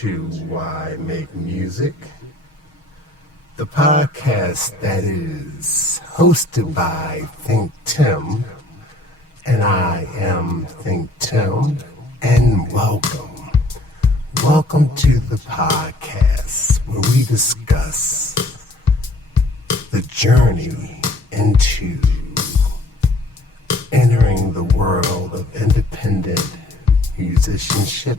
to Why Make Music, the podcast that is hosted by ThinkTimm, and I am ThinkTimm, and welcome. Welcome to the podcast where we discuss the journey into entering the world of independent musicianship,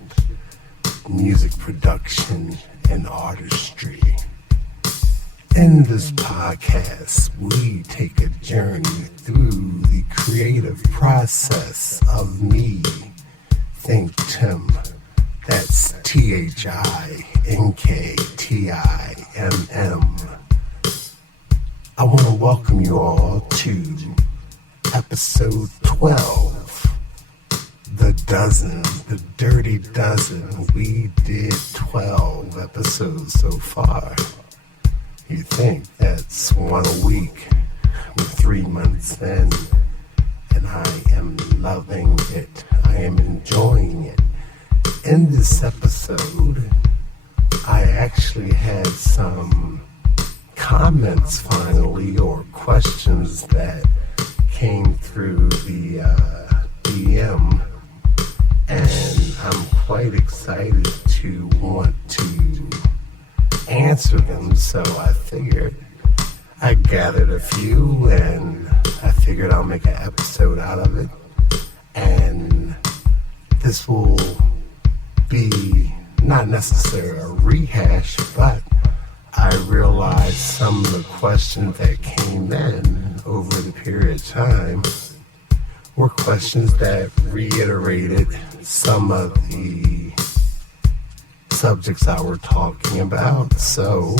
music production, and artistry. In this podcast, we take a journey through the creative process of me, ThinkTimm. That's ThinkTimm. I want to welcome you all to episode 12. The dirty dozen. We did 12 episodes so far. You think that's one a week. I'm 3 months in, and I am loving it. I am enjoying it. In this episode, I actually had some comments finally, or questions that came through the DM. And I'm quite excited to want to answer them. So I figured I gathered a few, and I figured I'll make an episode out of it. And this will be not necessarily a rehash, but I realized some of the questions that came in over the period of time were questions that reiterated some of the subjects I were talking about. So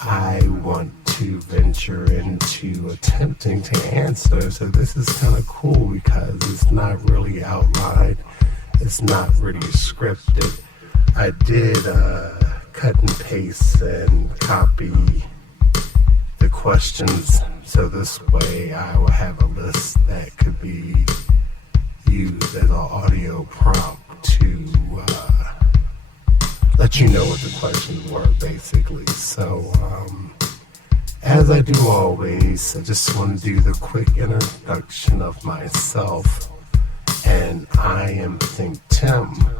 I want to venture into attempting to answer. So this is kind of cool because it's not really outlined. It's not really scripted. I did cut and paste and copy the questions, so this way I will have a list that could be used as an audio prompt to let you know what the questions were, basically. So as I do always, I just want to do the quick introduction of myself. And I am ThinkTimm.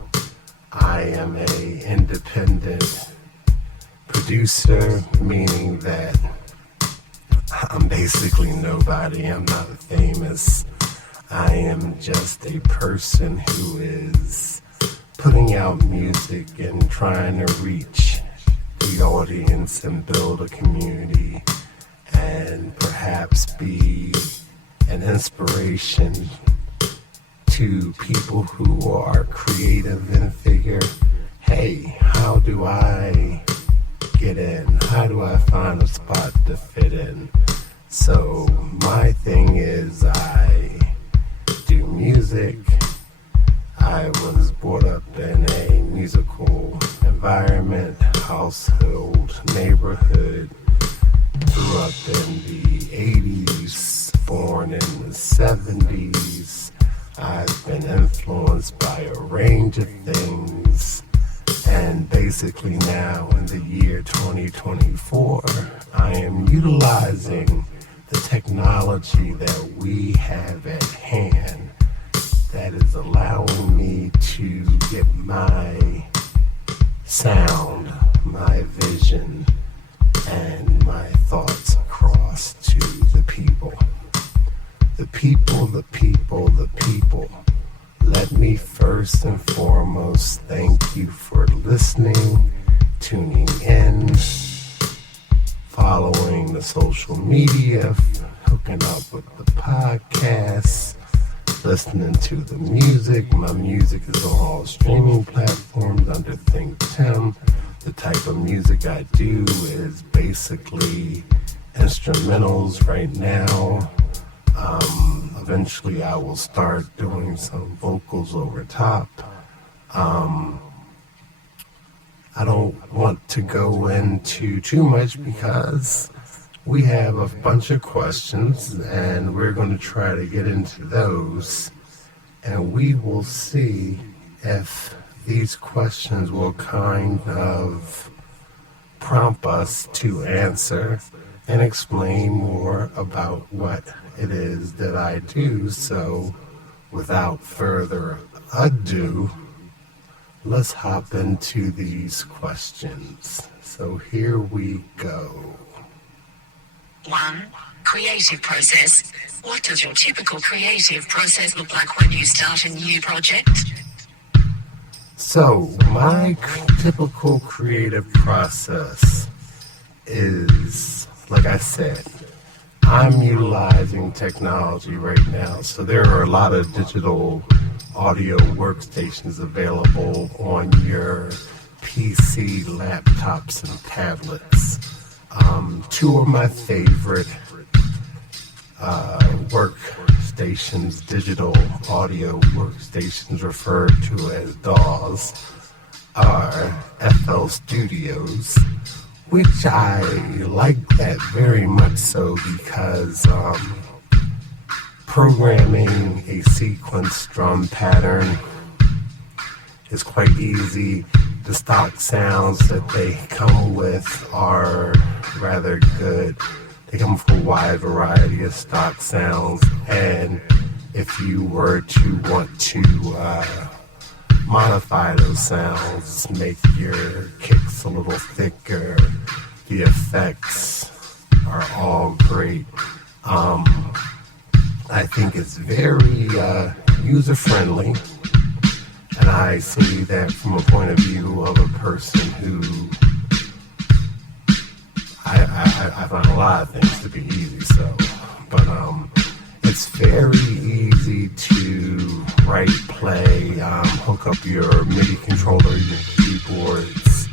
I am a independent producer, meaning that I'm basically nobody. I'm not famous. I am just a person who is putting out music and trying to reach the audience and build a community and perhaps be an inspiration to people who are creative and figure, hey, how do I get in? How do I find a spot to fit in? So my thing is I do music. I was brought up in a musical environment, household, neighborhood. Grew up in the 80s, born in the 70s. I've been influenced by a range of things, and basically now in the year 2024, I am utilizing the technology that we have at hand that is allowing me to get my sound, my vision, and my thoughts across to the people. The people, the people, the people. Let me first and foremost thank you for listening, tuning in, following the social media, hooking up with the podcast, listening to the music. My music is on all streaming platforms under ThinkTimm. The type of music I do is basically instrumentals right now. Eventually I will start doing some vocals over top. I don't want to go into too much because we have a bunch of questions and we're going to try to get into those, and we will see if these questions will kind of prompt us to answer and explain more about what it is that I do. So without further ado, let's hop into these questions. So here we go. 1. Creative process. What does your typical creative process look like when you start a new project? So my typical creative process is, like I said, I'm utilizing technology right now. So there are a lot of digital audio workstations available on your PC, laptops, and tablets. Two of my favorite workstations, digital audio workstations referred to as DAWs, are FL Studios, which I like that very much so because programming a sequence drum pattern is quite easy. The stock sounds that they come with are rather good. They come with a wide variety of stock sounds, and if you were to want to modify those sounds, make your kicks a little thicker, the effects are all great. I think it's very user-friendly, and I see that from a point of view of a person who I find a lot of things to be easy, but it's very easy to write, play, hook up your MIDI controller, your keyboards,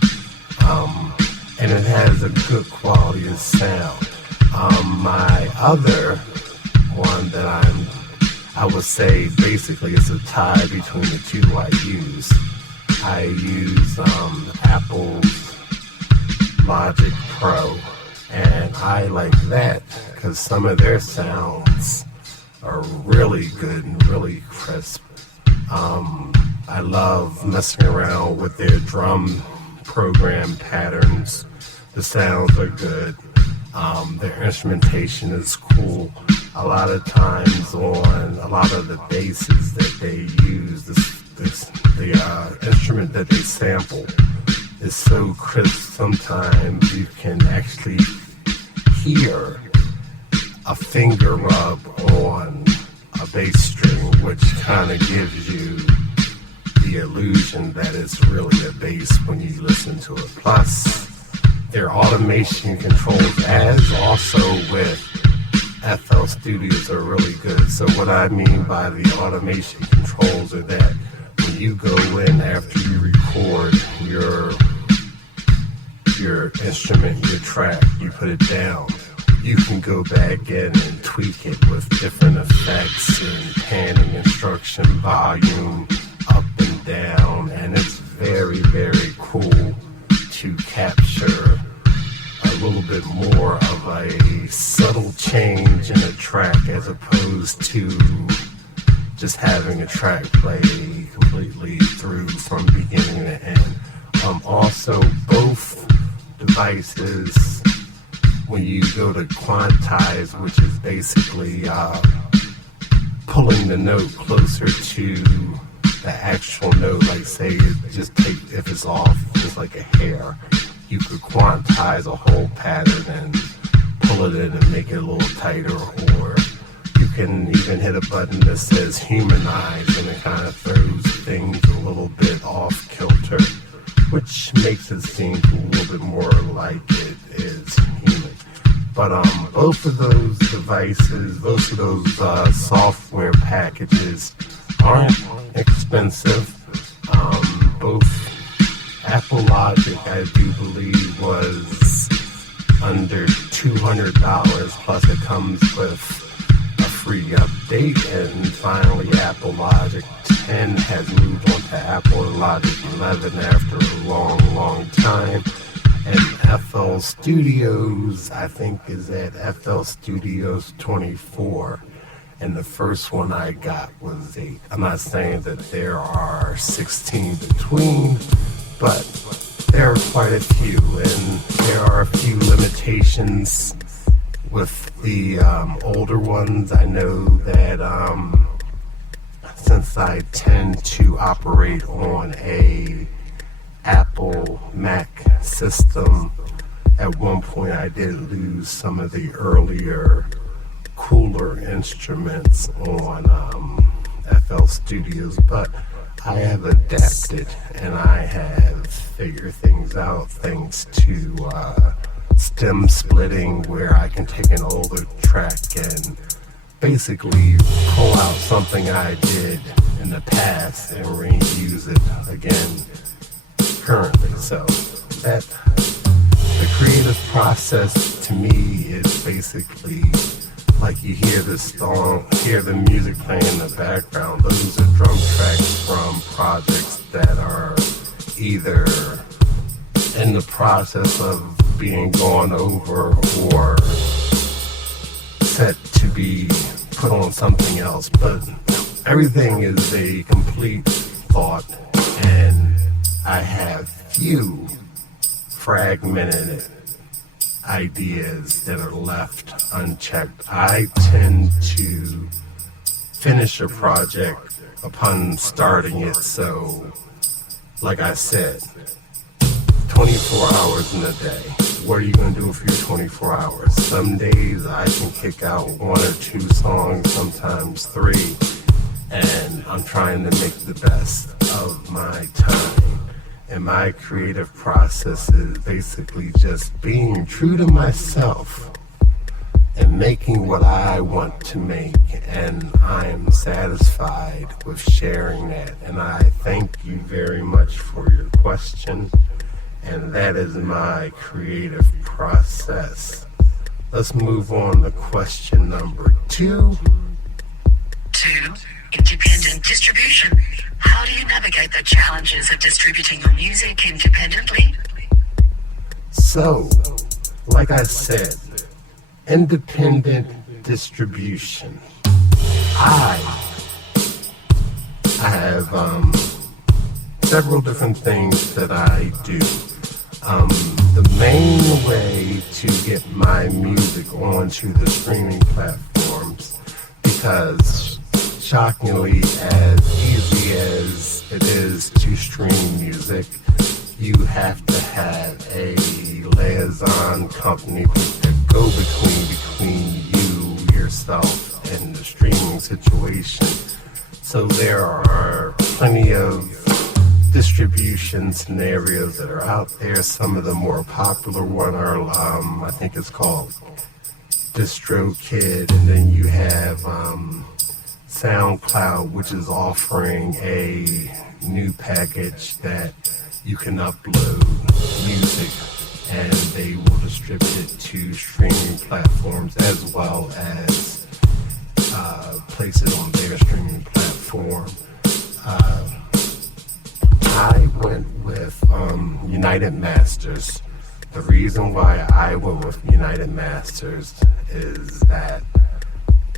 and it has a good quality of sound. My other one that I would say basically it's a tie between the two I use. I use Apple's Logic Pro, and I like that because some of their sounds are really good and really crisp. I love messing around with their drum program patterns. The sounds are good. Their instrumentation is cool. A lot of times on a lot of the basses that they use, the instrument that they sample is so crisp, sometimes you can actually hear a finger rub on a bass string, which kind of gives you the illusion that it's really a bass when you listen to it. Plus, their automation controls, as also with FL Studios, are really good. So what I mean by the automation controls are that when you go in after you record your instrument, your track, you put it down, you can go back in and tweak it with different effects and panning, instruction, volume, up and down, and it's very, very cool to capture a little bit more of a subtle change in a track as opposed to just having a track play completely through from beginning to end. Also, both devices, when you go to quantize, which is basically pulling the note closer to the actual note, like say just take, if it's off just like a hair, you could quantize a whole pattern and pull it in and make it a little tighter, or you can even hit a button that says humanize and it kind of throws things a little bit off kilter, which makes it seem a little bit more like it is human. But both of those devices, both of those software packages aren't expensive. Both Apple Logic, I do believe, was under $200, plus it comes with a free update. And finally, Apple Logic 10 has moved on to Apple Logic 11 after a long, long time. And FL Studios, I think, is at FL Studios 24. and the first one I got was 8. I'm not saying that there are 16 between, but there are quite a few, and there are a few limitations with the older ones. I know that since I tend to operate on a Apple Mac system, at one point I did lose some of the earlier cooler instruments on FL Studios, but I have adapted and I have figured things out thanks to stem splitting, where I can take an older track and basically pull out something I did in the past and reuse it again currently. So that the creative process to me is basically like you hear the song, hear the music playing in the background. Those are drum tracks from projects that are either in the process of being gone over or set to be put on something else. But everything is a complete thought, and I have few fragmented ideas that are left unchecked. I tend to finish a project upon starting it, so like I said, 24 hours in a day. What are you going to do for your 24 hours? Some days I can kick out 1 or 2 songs, sometimes 3, and I'm trying to make the best of my time. And my creative process is basically just being true to myself and making what I want to make. And I am satisfied with sharing that. And I thank you very much for your question. And that is my creative process. Let's move on to question number 2. 2. Independent distribution. How do you navigate the challenges of distributing your music independently? So, like I said, independent distribution. I have several different things that I do. The main way to get my music onto the streaming platforms, because shockingly, as easy as it is to stream music, you have to have a liaison company, a go-between between you, yourself, and the streaming situation. So there are plenty of distribution scenarios that are out there. Some of the more popular one are, I think it's called DistroKid, and then you have SoundCloud, which is offering a new package that you can upload music and they will distribute it to streaming platforms as well as place it on their streaming platform. I went with United Masters. The reason why I went with United Masters is that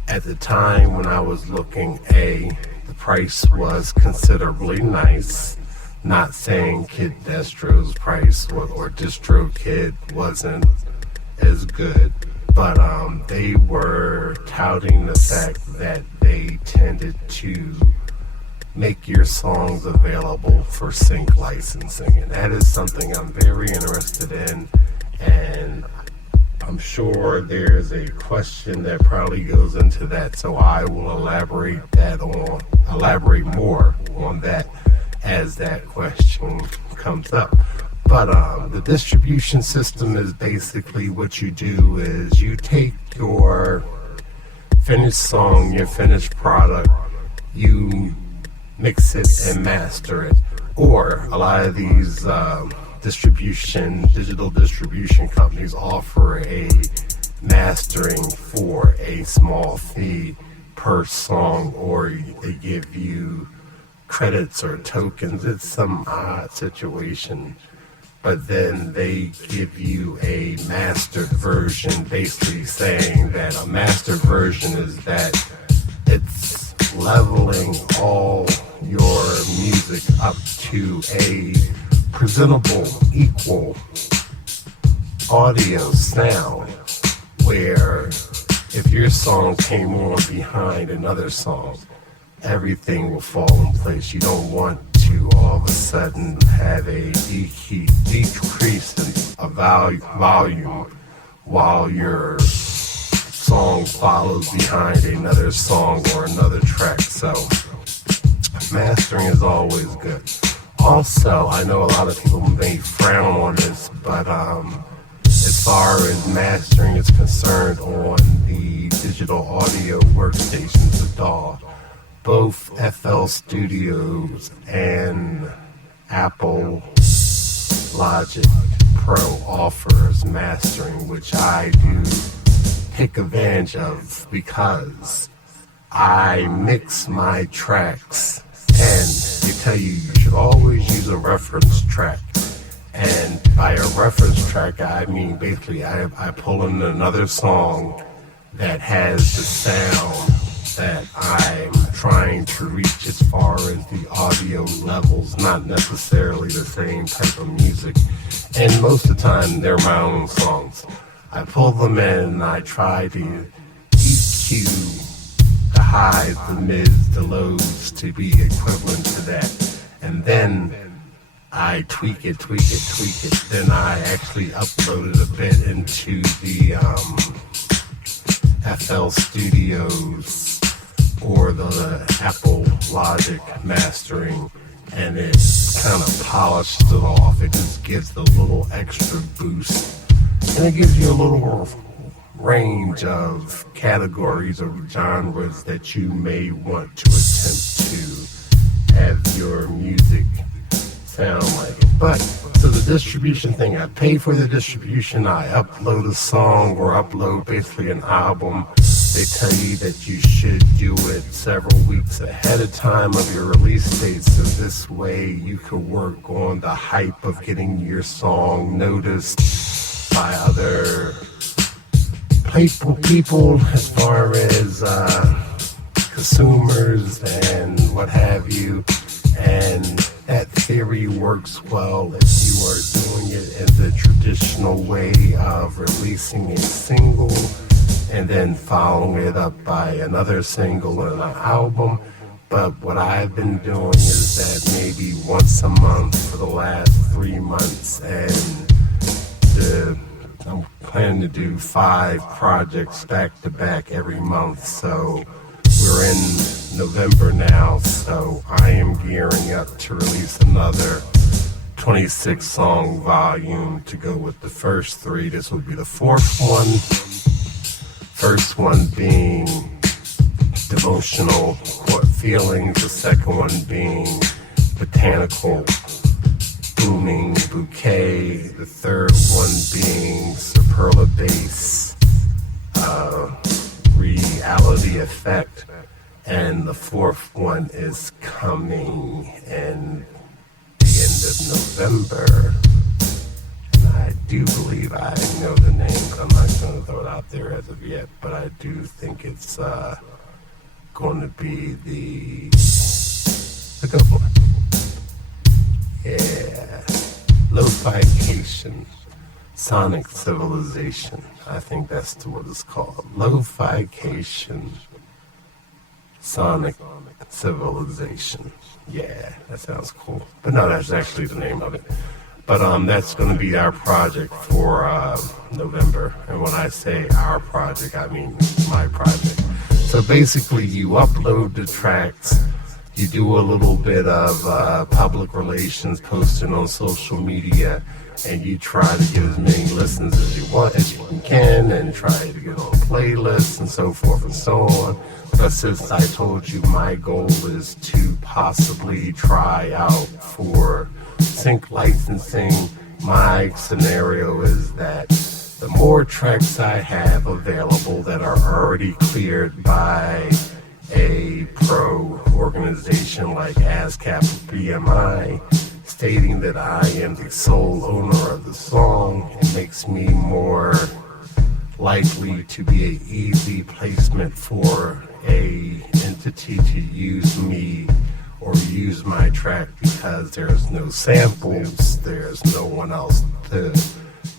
at the time when I was looking, the price was considerably nice. Not saying Kid Destro's price or DistroKid wasn't as good, but they were touting the fact that they tended to make your songs available for sync licensing, and that is something I'm very interested in, and I'm sure there's a question that probably goes into that, so I will elaborate more on that as that question comes up. But the distribution system is basically what you do is you take your finished song, your finished product, you mix it and master it. Or a lot of these digital distribution companies offer a mastering for a small fee per song, or they give you credits or tokens. It's some odd situation, but then they give you a mastered version, basically saying that a mastered version is that It's leveling all your music up to a presentable, equal audio sound where if your song came on behind another song, everything will fall in place. You don't want to all of a sudden have a decrease in a volume while your song follows behind another song or another track. So mastering is always good. Also, I know a lot of people may frown on this, but as far as mastering is concerned on the digital audio workstations, the DAW, both FL Studios and Apple Logic Pro offers mastering, which I do take advantage of because I mix my tracks, and they tell you should always use a reference track. And by a reference track, I mean basically I pull in another song that has the sound that I'm trying to reach as far as the audio levels, not necessarily the same type of music. And most of the time, they're my own songs. I pull them in and I try to EQ the highs, the mids, the lows to be equivalent to that. And then I tweak it. Then I actually upload it a bit into the FL Studios or the Apple Logic mastering, and it kind of polishes it off. It just gives a little extra boost, and it gives you a little range of categories or genres that you may want to attempt to have your music sound like it. But so the distribution thing, I pay for the distribution, I upload a song or upload basically an album. They tell you that you should do it several weeks ahead of time of your release date, so this way you can work on the hype of getting your song noticed by other people as far as consumers and what have you. And that theory works well if you are doing it in the traditional way of releasing a single and then following it up by another single and an album. But what I've been doing is that maybe once a month for the last 3 months, and I'm planning to do 5 projects back to back every month. So we're in November now, so I am gearing up to release another 26 song volume to go with the first 3. This will be the 4th one. First one being devotional feelings, the second one being botanical booming bouquet, the third one being superlative bass, reality effect, and the 4th one is coming in the end of November. I do believe I know the name, but I'm not going to throw it out there as of yet. But I do think it's going to be the good one. Yeah. Lo-Fi-cation. Sonic Civilization. I think that's what it's called. Lo-Fi-cation. Sonic Civilization. Yeah, that sounds cool. But no, that's actually the name of it. But that's going to be our project for November. And when I say our project, I mean my project. So basically, you upload the tracks, you do a little bit of public relations, posting on social media, and you try to get as many listens as you want, as you can, and try to get on playlists and so forth and so on. But since I told you my goal is to possibly try out for sync licensing, my scenario is that the more tracks I have available that are already cleared by a pro organization like ASCAP or BMI, stating that I am the sole owner of the song, it makes me more likely to be an easy placement for a entity to use me or use my track because there's no samples, there's no one else to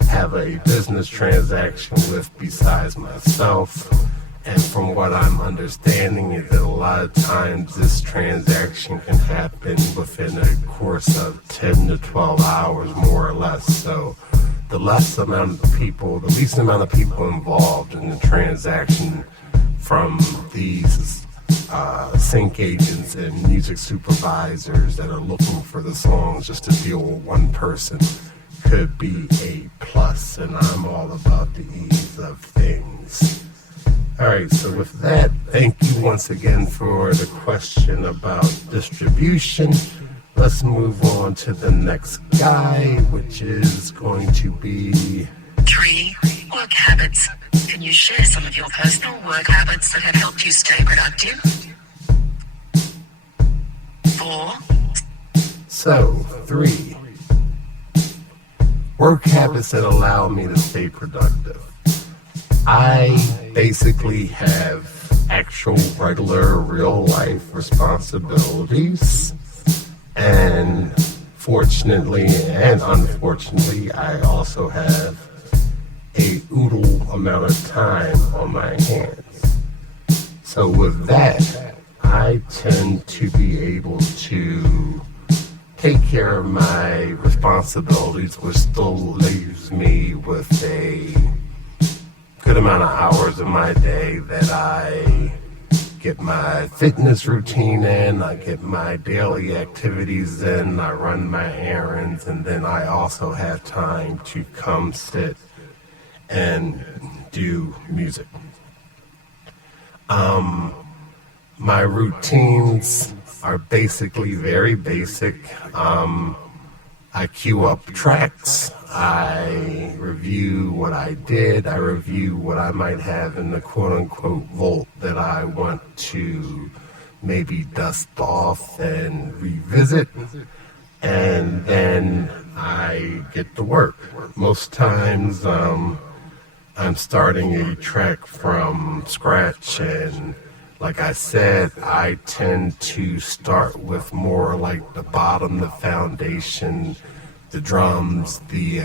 have a business transaction with besides myself. And from what I'm understanding is that a lot of times this transaction can happen within a course of 10 to 12 hours, more or less. So the least amount of people involved in the transaction, from these sync agents and music supervisors that are looking for the songs just to deal with one person, could be a plus. And I'm all about the ease of things. All right, so with that, thank you once again for the question about distribution. Let's move on to the next guy, which is going to be 3. Work habits. Can you share some of your personal work habits that have helped you stay productive? 4. So 3. Work habits that allow me to stay productive. I basically have actual, regular, real life responsibilities, and fortunately and unfortunately, I also have a oodle amount of time on my hands. So with that, I tend to be able to take care of my responsibilities, which still leaves me with a good amount of hours in my day that I get my fitness routine in, I get my daily activities in, I run my errands, and then I also have time to come sit and do music. My routines are basically very basic. I queue up tracks, I review what I did, I review what I might have in the quote-unquote vault that I want to maybe dust off and revisit, and then I get to work. Most times I'm starting a track from scratch, and like I said, I tend to start with more like the bottom, the foundation, the drums, the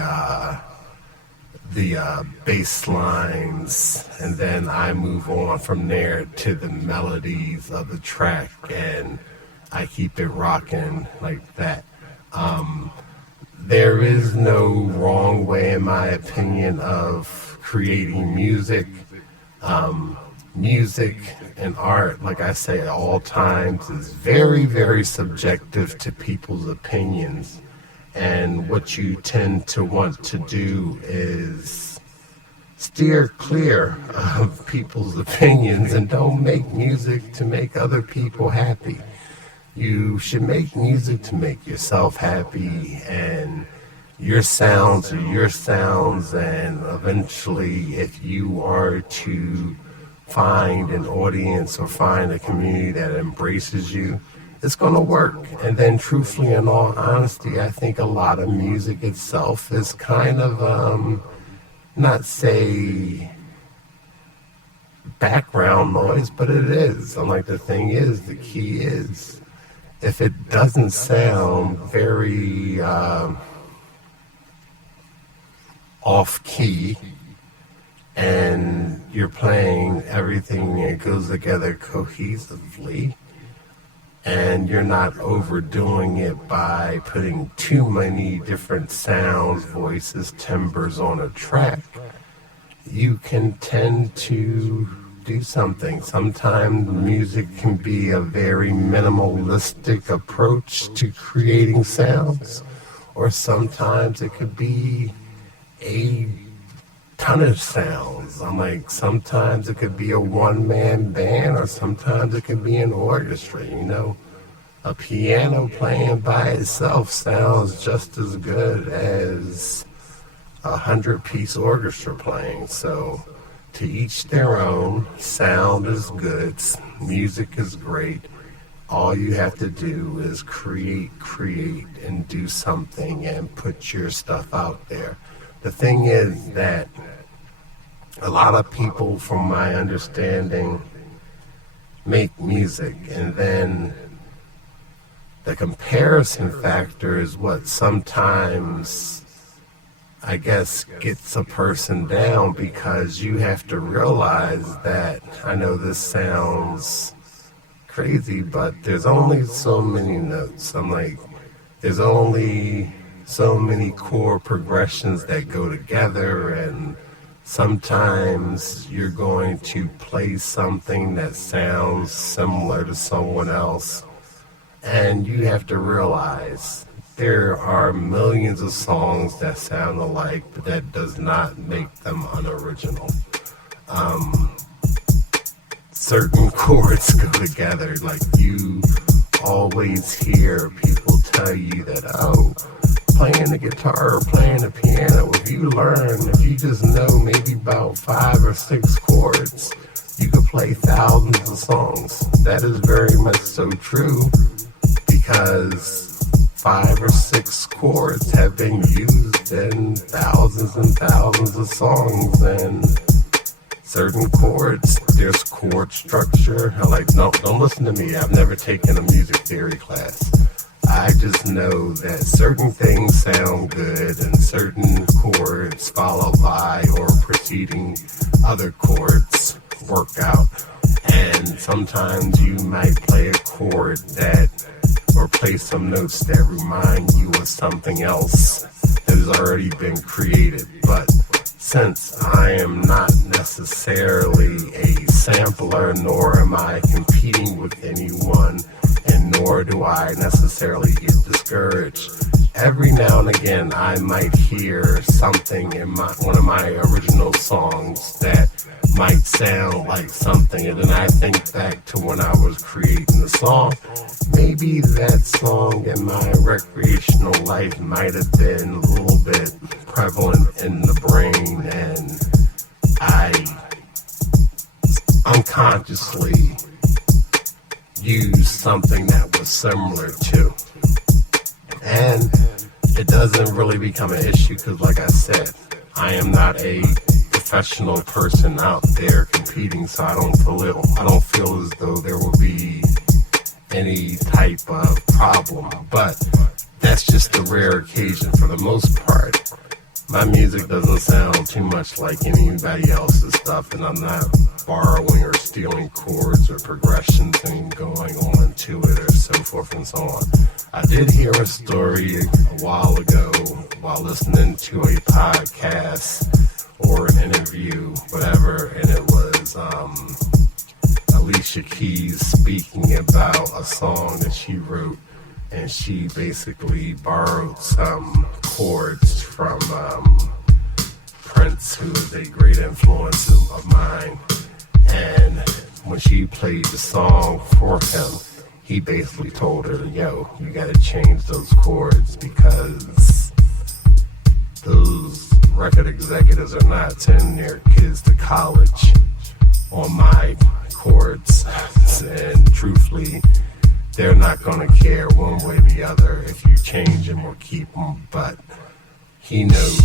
bass lines, and then I move on from there to the melodies of the track, and I keep it rocking like that. There is no wrong way, in my opinion, of creating music. Music and art, like I say at all times, is very, very subjective to people's opinions. And what you tend to want to do is steer clear of people's opinions and don't make music to make other people happy. You should make music to make yourself happy, and your sounds are your sounds, and eventually if you are to find an audience or find a community that embraces you, it's going to work. And then truthfully, in all honesty, I think a lot of music itself is kind of, not say background noise, but it is. And like the thing is, the key is, if it doesn't sound very off-key, and you're playing everything that goes together cohesively, and you're not overdoing it by putting too many different sounds, voices, timbres on a track, you can tend to do something. Sometimes music can be a very minimalistic approach to creating sounds, or sometimes it could be a ton of sounds. I'm like, sometimes it could be a one-man band, or sometimes it could be an orchestra. You know, a piano playing by itself sounds just as good as 100-piece orchestra playing. So to each their own. Sound is good, music is great. All you have to do is create, and do something and put your stuff out there. The thing is that a lot of people, from my understanding, make music. And then the comparison factor is what sometimes, I guess, gets a person down, because you have to realize that, I know this sounds crazy, but there's only so many notes. I'm like, there's only so many chord progressions that go together, and sometimes you're going to play something that sounds similar to someone else, and you have to realize there are millions of songs that sound alike, but that does not make them unoriginal. Certain chords go together. Like, you always hear people tell you that, oh, playing the guitar or playing the piano, if you just know maybe about 5 or 6 chords, you could play thousands of songs. That is very much so true, because 5 or 6 chords have been used in thousands and thousands of songs. And certain chords, there's chord structure. No, don't listen to me. I've never taken a music theory class. I just know that certain things sound good and certain chords followed by or preceding other chords work out. And sometimes you might play a chord or play some notes that remind you of something else that has already been created. But since I am not necessarily a sampler, nor am I competing with anyone, and nor do I necessarily get discouraged, every now and again I might hear something in one of my original songs that might sound like something, and then I think back to when I was creating the song. Maybe that song in my recreational life might have been a little bit prevalent in the brain, and I unconsciously used something that was similar to. And it doesn't really become an issue, because like I said, I am not a professional person out there competing, so I don't feel as though there will be any type of problem. But that's just a rare occasion. For the most part, my music doesn't sound too much like anybody else's stuff, and I'm not borrowing or stealing chords or progressions and going on to it or so forth and so on. I did hear a story a while ago while listening to a podcast or an interview, whatever, and it was Alicia Keys speaking about a song that she wrote, and she basically borrowed some chords from Prince, who is a great influence of mine. And when she played the song for him, he basically told her, yo, you gotta change those chords, because those record executives are not sending their kids to college on my chords. And truthfully, they're not going to care one way or the other if you change them or keep them. But he knew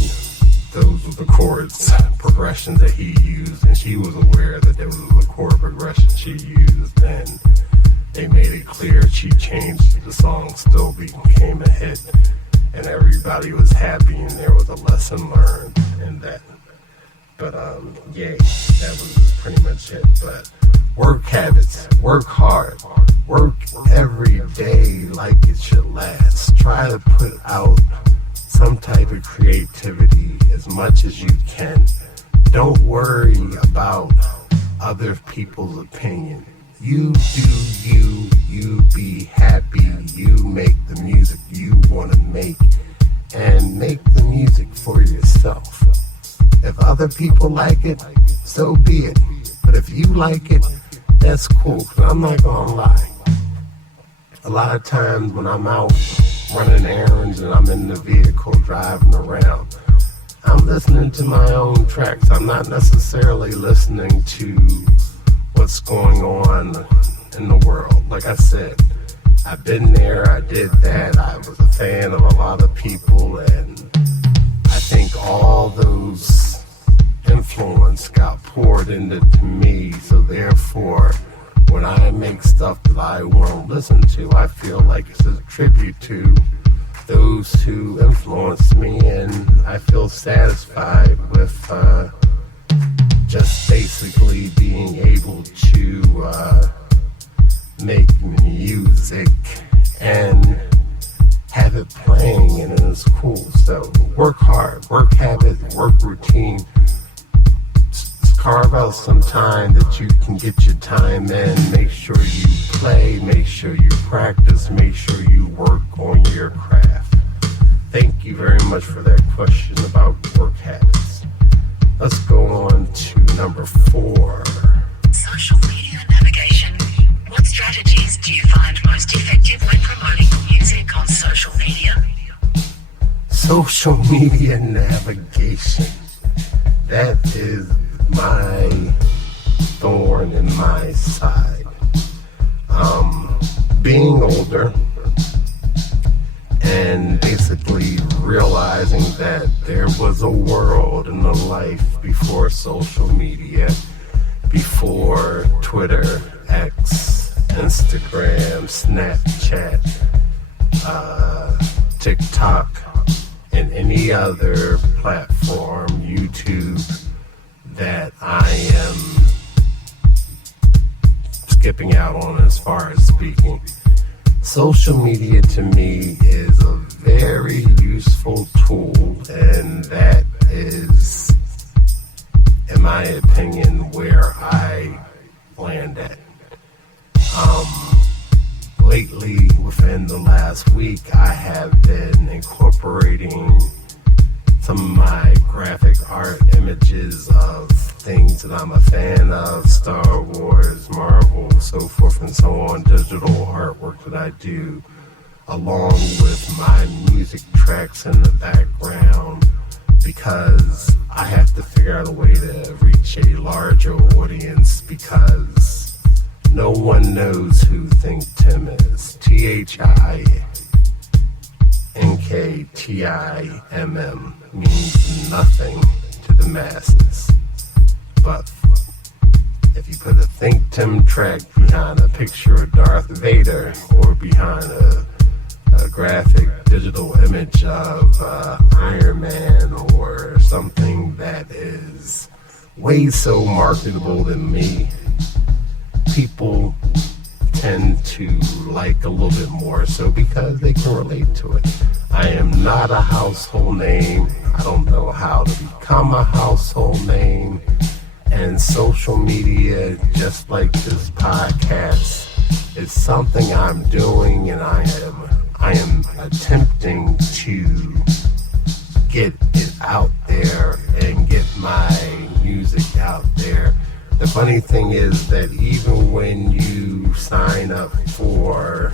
those were the chords progressions that he used, and she was aware that there was a chord progression she used, and they made it clear. She changed it. The song still became a hit, and everybody was happy, and there was a lesson learned in that. But yay, that was pretty much it. But work habits, work hard, work every day like it should last. Try to put out some type of creativity as much as you can. Don't worry about other people's opinion. You do you, you be happy, you make the music you want to make, and make the music for yourself. If other people like it, so be it. But if you like it, that's cool. 'Cause I'm not gonna lie. A lot of times when I'm out running errands and I'm in the vehicle driving around, I'm listening to my own tracks. I'm not necessarily listening to what's going on in the world. Like I said, I've been there, I did that, I was a fan of a lot of people, and I think all those influence got poured into me. So therefore, when when I make stuff that I won't listen to, I feel like it's a tribute to those who influenced me, and I feel satisfied with just basically being able to make music and have it playing, and it's cool. So work hard, work habit, work routine. Carve out some time that you can get your time in. Make sure you play, make sure you practice, make sure you work on your craft. Thank you very much for that question about work habits. Let's go on to number 4. Social media navigation. What strategies do you find most effective when promoting your music on social media? Social media navigation. That is my thorn in my side. Being older and basically realizing that there was a world and a life before social media, before Twitter, X, Instagram, Snapchat, TikTok, and any other platform, YouTube, that I am skipping out on as far as speaking. Social media to me is a very useful tool, and that is, in my opinion, where I land at. Lately, within the last week, I have been incorporating some of my graphic art images of things that I'm a fan of, Star Wars, Marvel, so forth and so on, digital artwork that I do, along with my music tracks in the background, because I have to figure out a way to reach a larger audience, because no one knows who ThinkTimm is. ThinkTimm means nothing to the masses. But if you put a ThinkTimm track behind a picture of Darth Vader, or behind a graphic digital image of Iron Man, or something that is way so marketable than me, people tend to like a little bit more so, because they can relate to it. I am not a household name. I don't know how to become a household name. And social media, just like this podcast, is something I'm doing, and I am attempting to get it out there and get my music out there. The funny thing is that even when you sign up for,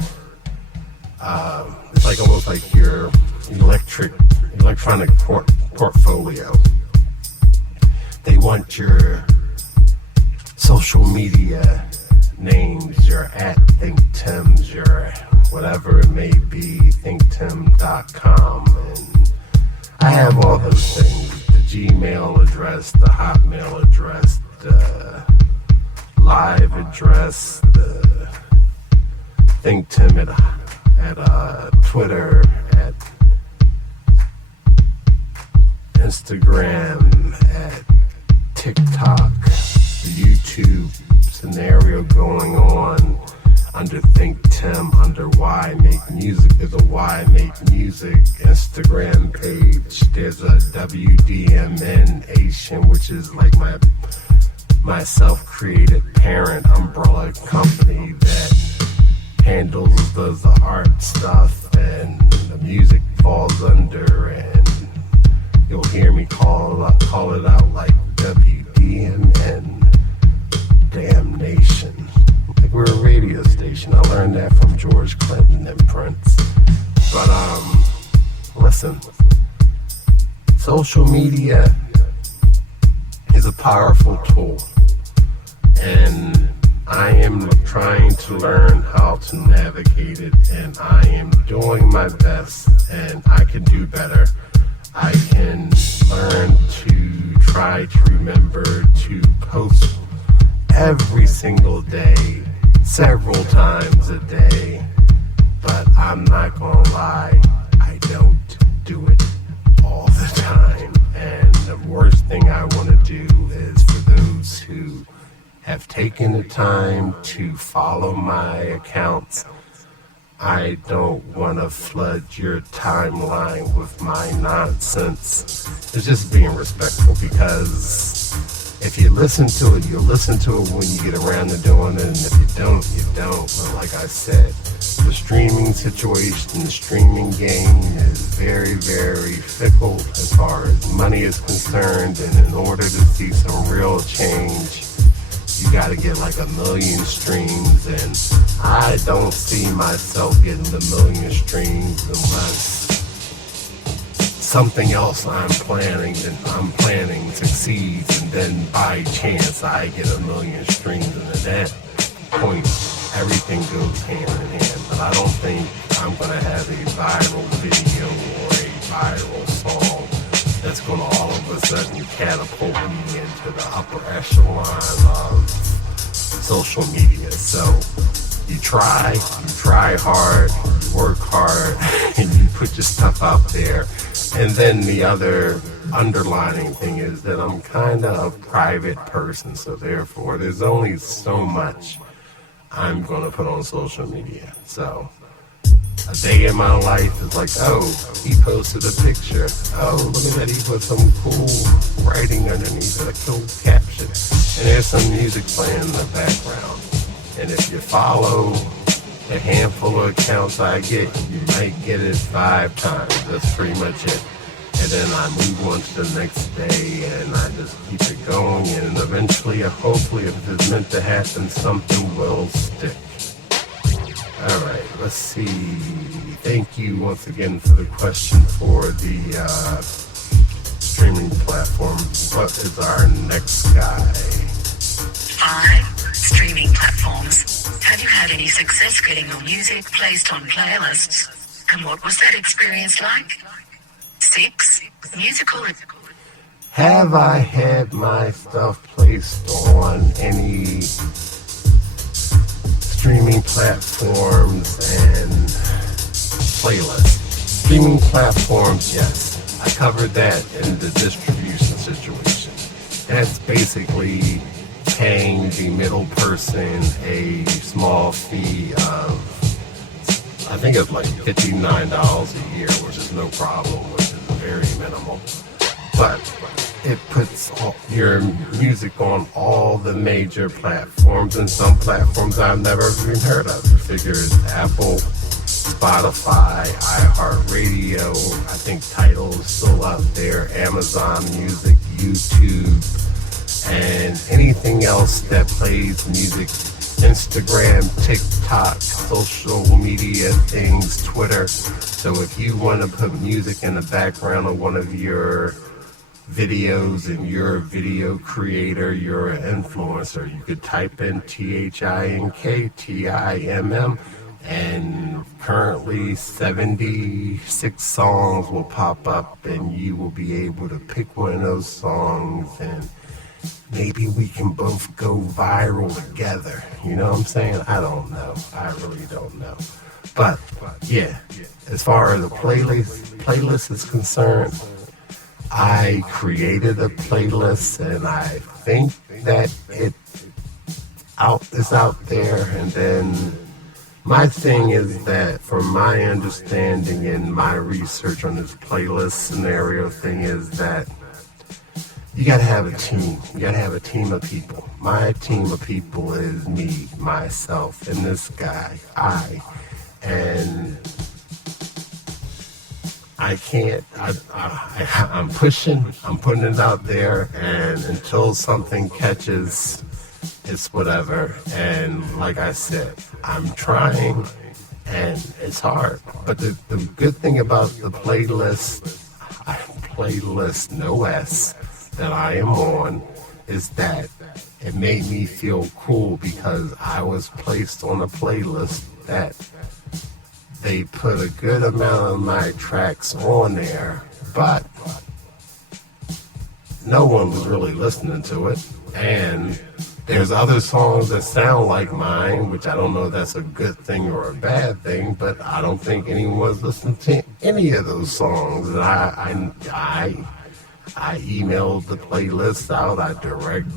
it's like almost like your electronic portfolio, they want your social media names, your @ThinkTimms, your whatever it may be, thinktimm.com, and I have all those things, the Gmail address, the Hotmail address, the live address, the ThinkTimm at Twitter, at Instagram, at TikTok, the YouTube scenario going on under ThinkTimm, under Why Make Music. There's a Why Make Music Instagram page. There's a WDMN Asian, which is like my self-created parent umbrella company that does the art stuff, and the music falls under, and you'll hear me call it out like WDMN Damnation. Like we're a radio station. I learned that from George Clinton and Prince. But listen, social media is a powerful tool, and I am trying to learn how to navigate it, and I am doing my best, and I can do better. I can learn to try to remember to post every single day several times a day. But I'm not gonna lie, I don't do it all the time. And the worst thing I want to do is for those who have taken the time to follow my accounts, I don't want to flood your timeline with my nonsense. It's just being respectful, because if you listen to it, you'll listen to it when you get around to doing it, and if you don't, you don't. But like I said, the streaming situation, the streaming game is very, very fickle as far as money is concerned, and in order to see some real change, you gotta get like 1 million streams, and I don't see myself getting 1 million streams unless something else I'm planning succeeds, and then by chance I get 1 million streams, and at that point everything goes hand in hand. But I don't think I'm gonna have a viral video or a viral song that's gonna all of a sudden catapult me into the upper echelon of social media. So you try hard, you work hard, and you put your stuff out there. And then the other underlining thing is that I'm kind of a private person, so therefore there's only so much I'm going to put on social media. So a day in my life is like, oh, he posted a picture. Oh, look at that, he put some cool writing underneath it, a cool caption. And there's some music playing in the background. And if you follow the handful of accounts I get, you might get it 5 times. That's pretty much it. And then I move on to the next day, and I just keep it going. And eventually, hopefully, if it's meant to happen, something will stick. All right, let's see. Thank you once again for the question for the streaming platform. What is our next guy? 5 streaming platforms. Have you had any success getting your music placed on playlists? And what was that experience like? 6 musical. Have I had my stuff placed on any streaming platforms and playlists? Streaming platforms, yes. I covered that in the distribution situation. That's basically paying the middle person a small fee of, I think it's like $59 a year, which is no problem, which is very minimal. But it puts your music on all the major platforms, and some platforms I've never even heard of. Figures Apple, Spotify, iHeartRadio, I think Tidal is still out there, Amazon Music, YouTube, and anything else that plays music, Instagram, TikTok, social media things, Twitter. So if you want to put music in the background of one of your videos and you're a video creator, you're an influencer, you could type in ThinkTimm, and currently 76 songs will pop up, and you will be able to pick one of those songs, and maybe we can both go viral together. You know what I'm saying? I don't know. I really don't know. But yeah, as far as the playlist is concerned, I created a playlist, and I think that it's out there. And then my thing is that, from my understanding and my research on this playlist scenario thing, is that you gotta have a team. You gotta have a team of people. My team of people is me, myself, and this guy, and I can't, I'm putting it out there, and until something catches, it's whatever. And like I said, I'm trying, and it's hard. But the good thing about the playlist, no S, that I am on, is that it made me feel cool, because I was placed on a playlist that they put a good amount of my tracks on there, but no one was really listening to it, and There's other songs that sound like mine, which I don't know if that's a good thing or a bad thing, but I don't think anyone's listening to any of those songs. And I emailed the playlist out, I direct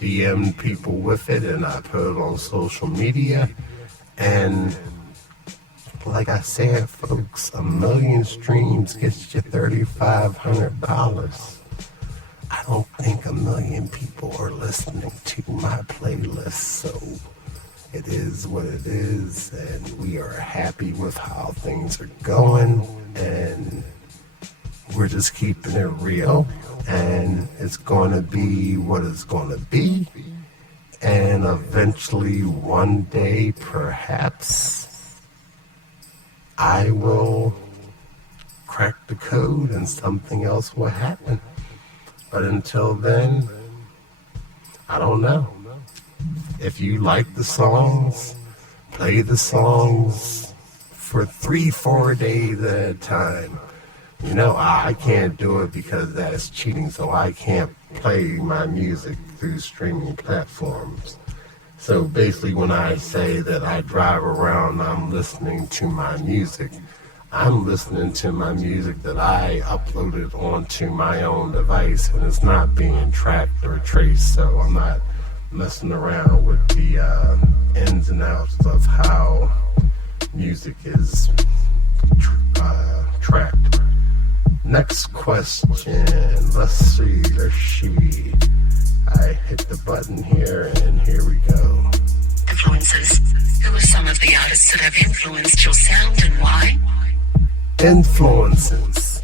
DM'd people with it, and I put it on social media. And like I said, folks, 1 million streams gets you $3,500. I don't think 1 million people are listening to my playlist, so it is what it is, and we are happy with how things are going, and we're just keeping it real, and it's going to be what it's going to be, and eventually one day perhaps I will crack the code and something else will happen. But until then, I don't know. If you like the songs, play the songs for 3-4 days at a time. You know, I can't do it because that's cheating, so I can't play my music through streaming platforms. So basically when I say that I drive around, I'm listening to my music, I'm listening to my music that I uploaded onto my own device, and it's not being tracked or traced, so I'm not messing around with the ins and outs of how music is tracked. Next question, let's see, I hit the button here, and here we go. Influences. Who are some of the artists that have influenced your sound and why? Influences.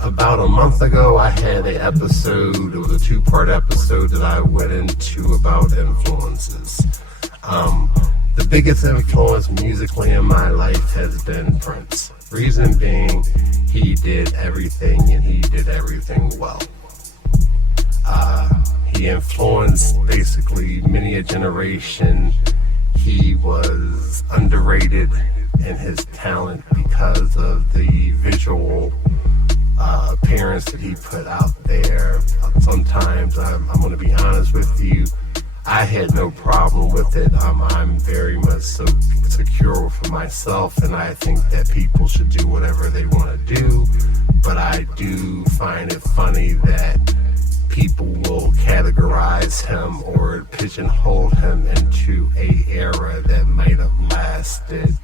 About a month ago, I had an episode, it was a 2-part episode that I went into about influences. The biggest influence musically in my life has been Prince. Reason being, he did everything and he did everything well. He influenced basically many a generation. He was underrated in his talent because of the visual appearance that he put out there. Sometimes, I'm going to be honest with you, I had no problem with it. I'm very much so secure for myself, and I think that people should do whatever they want to do. But I do find it funny that people will categorize him or pigeonhole him into a era that might have lasted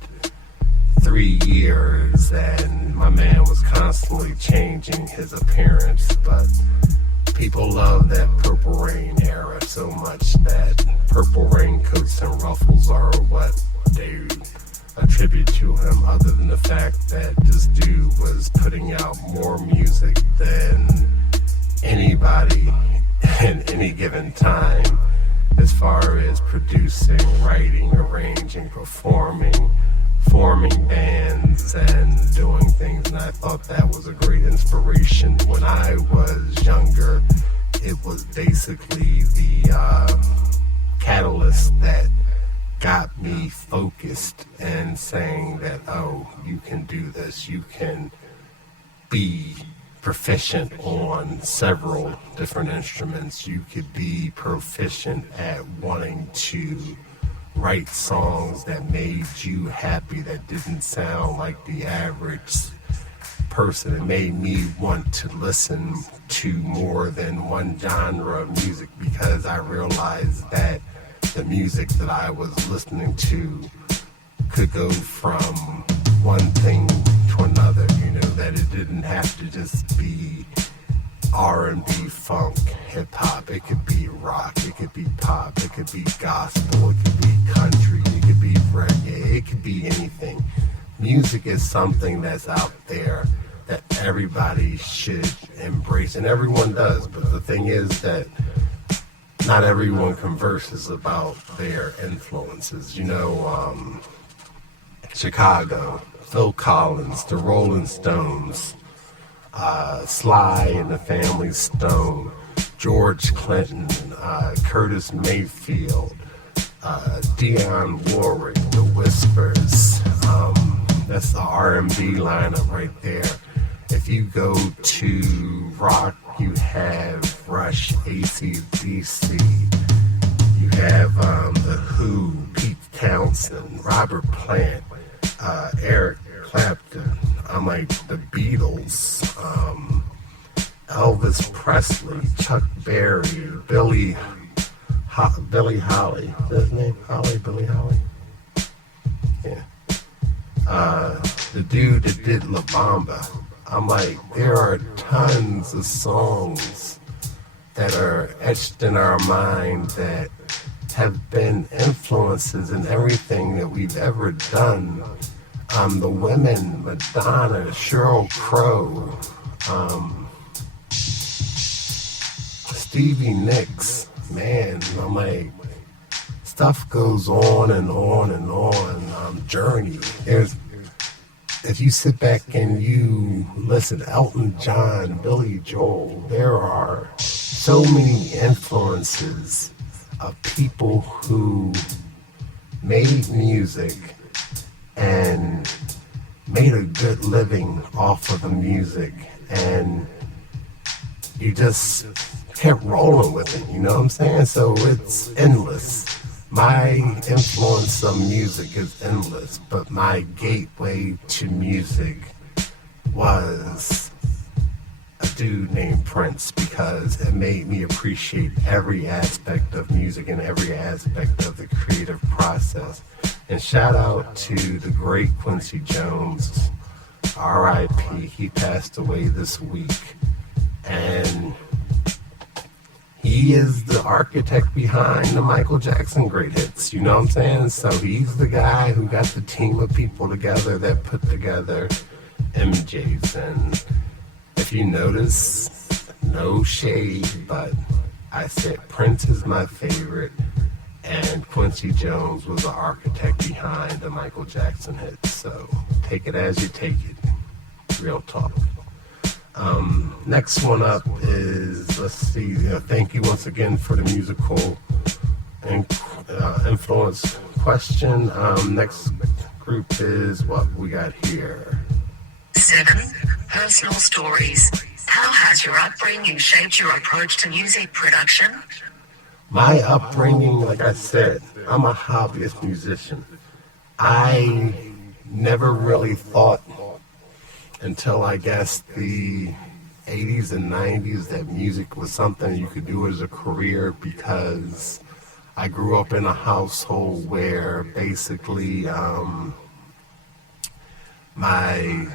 3 years, and my man was constantly changing his appearance. But people love that Purple Rain era so much that purple raincoats and ruffles are what they attribute to him, other than the fact that this dude was putting out more music than anybody in any given time, as far as producing, writing, arranging, performing, forming bands, and doing things. And I thought that was a great inspiration. When I was younger, it was basically the catalyst that got me focused and saying that, oh, you can do this, you can be proficient on several different instruments, you could be proficient at wanting to write songs that made you happy, that didn't sound like the average person. It made me want to listen to more than one genre of music, because I realized that the music that I was listening to could go from one thing to another, you know, that it didn't have to just be R&B, funk, hip-hop. It could be rock, it could be pop, it could be gospel, it could be country, it could be reggae, it could be anything. Music is something that's out there that everybody should embrace, and everyone does, but the thing is that not everyone converses about their influences. You know, Chicago, Phil Collins, the Rolling Stones, Sly and the Family Stone, George Clinton, Curtis Mayfield, Dionne Warwick, The Whispers. That's the R&B lineup right there. If you go to rock, you have Rush. Rush, AC/DC. You have The Who, Pete Townsend, Robert Plant, Eric Clapton, like the Beatles, Elvis Presley, Chuck Berry, Billy Holly. Is that his name? Billy Holly? Yeah. The dude that did La Bamba. I'm like, there are tons of songs that are etched in our mind that have been influences in everything that we've ever done. The women, Madonna, Sheryl Crow, Stevie Nicks, man, I'm like, stuff goes on and on and on. Journey. If you sit back and you listen, Elton John, Billy Joel, there are so many influences of people who made music and made a good living off of the music, and you just kept rolling with it, you know what I'm saying? So it's endless. My influence on music is endless, but my gateway to music was a dude named Prince, because it made me appreciate every aspect of music and every aspect of the creative process. And shout out to the great Quincy Jones, R.I.P. He passed away this week. And he is the architect behind the Michael Jackson great hits, you know what I'm saying? So he's the guy who got the team of people together that put together MJs. And if you notice, no shade, but I said Prince is my favorite, and Quincy Jones was the architect behind the Michael Jackson hits. So take it as you take it. Real talk. Next one up is, let's see, thank you once again for the musical influence question. Next group is what we got here. 7. Personal stories. How has your upbringing shaped your approach to music production? My upbringing, like I said, I'm a hobbyist musician. I never really thought until I guess the 80s and 90s that music was something you could do as a career, because I grew up in a household where basically my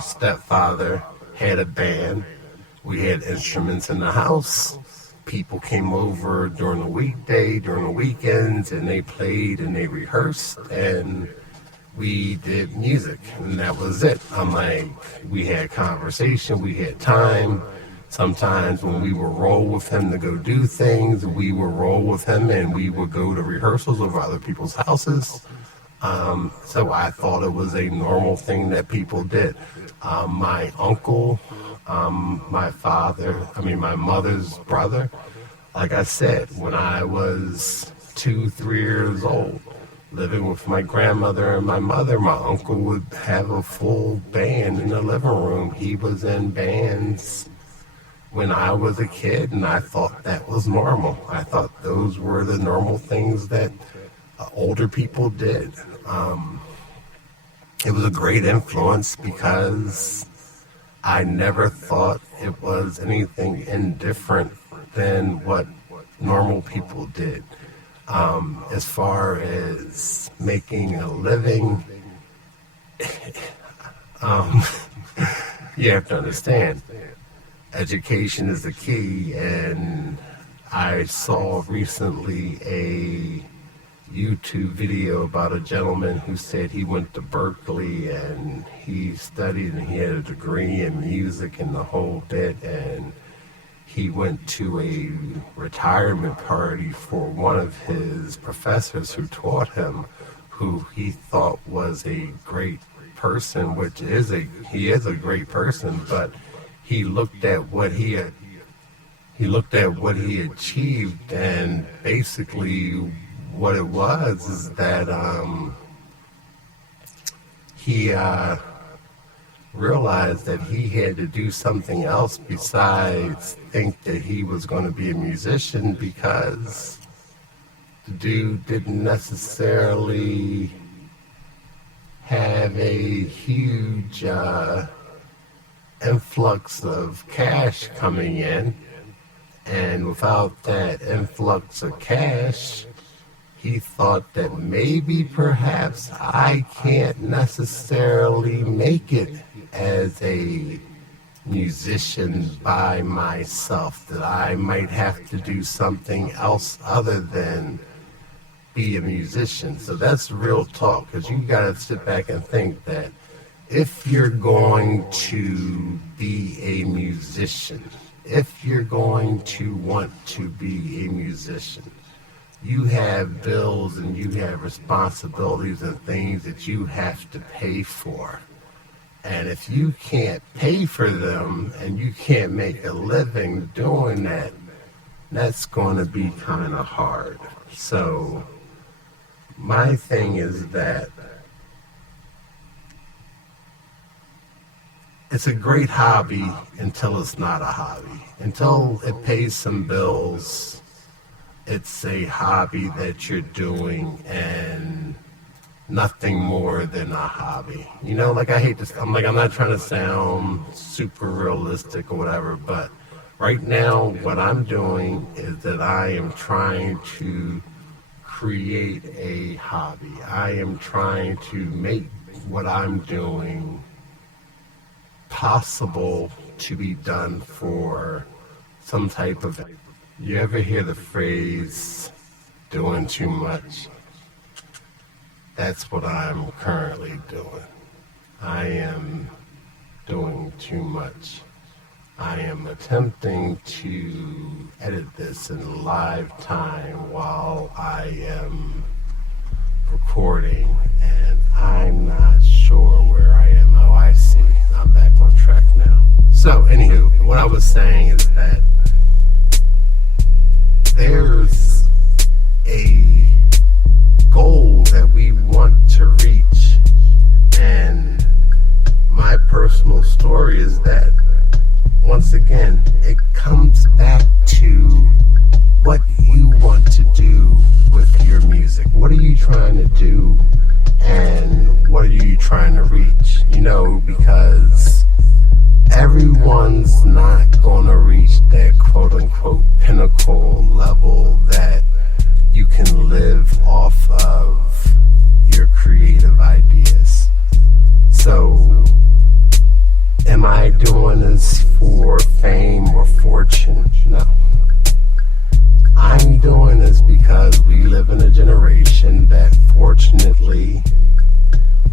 stepfather had a band. We had instruments in the house. People came over during the weekday, during the weekends, and they played and they rehearsed, and we did music, and that was it. I'm like, we had conversation, we had time. Sometimes when we would roll with him to go do things, we would roll with him and we would go to rehearsals over other people's houses. So I thought it was a normal thing that people did. My uncle, my mother's brother, like I said, when I was 2-3 years old, living with my grandmother and my mother, my uncle would have a full band in the living room. He was in bands when I was a kid, and I thought that was normal. I thought those were the normal things that older people did. It was a great influence because I never thought it was anything indifferent than what normal people did. As far as making a living, you have to understand, education is the key. And I saw recently a YouTube video about a gentleman who said he went to Berkeley and he studied and he had a degree in music and the whole bit, and he went to a retirement party for one of his professors who taught him, who he thought was a great person, he is a great person, but he looked at what he achieved, and basically what it was is that he realized that he had to do something else besides think that he was going to be a musician, because the dude didn't necessarily have a huge influx of cash coming in. And without that influx of cash, he thought that maybe perhaps I can't necessarily make it as a musician by myself, that I might have to do something else other than be a musician. So that's real talk, because you gotta sit back and think that if you're going to be a musician, if you're going to want to be a musician, you have bills and you have responsibilities and things that you have to pay for. And if you can't pay for them and you can't make a living doing that, that's going to be kind of hard. So my thing is that it's a great hobby until it's not a hobby. Until it pays some bills, it's a hobby that you're doing and nothing more than a hobby. You know, like I hate this, I'm not trying to sound super realistic or whatever, but right now what I'm doing is that I am trying to create a hobby. I am trying to make what I'm doing possible to be done for some type of... You ever hear the phrase, doing too much? That's what I'm currently doing. I am doing too much. I am attempting to edit this in live time while I am recording, and I'm not sure where I am. Oh, I see. I'm back on track now. So, anywho, what I was saying is that there's a goal that we want to reach, and my personal story is that, once again, it comes back to what you want to do with your music. What are you trying to do, and what are you trying to reach? You know, because everyone's not going to reach that quote-unquote pinnacle level that you can live off of your creative ideas. So, am I doing this for fame or fortune? No. I'm doing this because we live in a generation that, fortunately,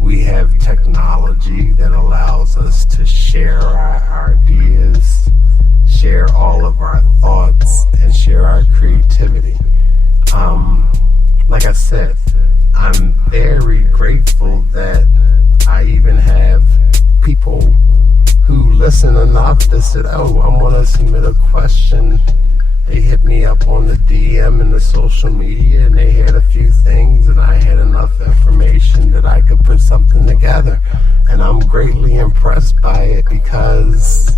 we have technology that allows us to share our ideas, share all of our thoughts, and share our creativity. Like I said, I'm very grateful that I even have people who listen enough that said, oh, I want to submit a question. They hit me up on the DM and the social media, and they had a few things, and I had enough information that I could put something together. And I'm greatly impressed by it, because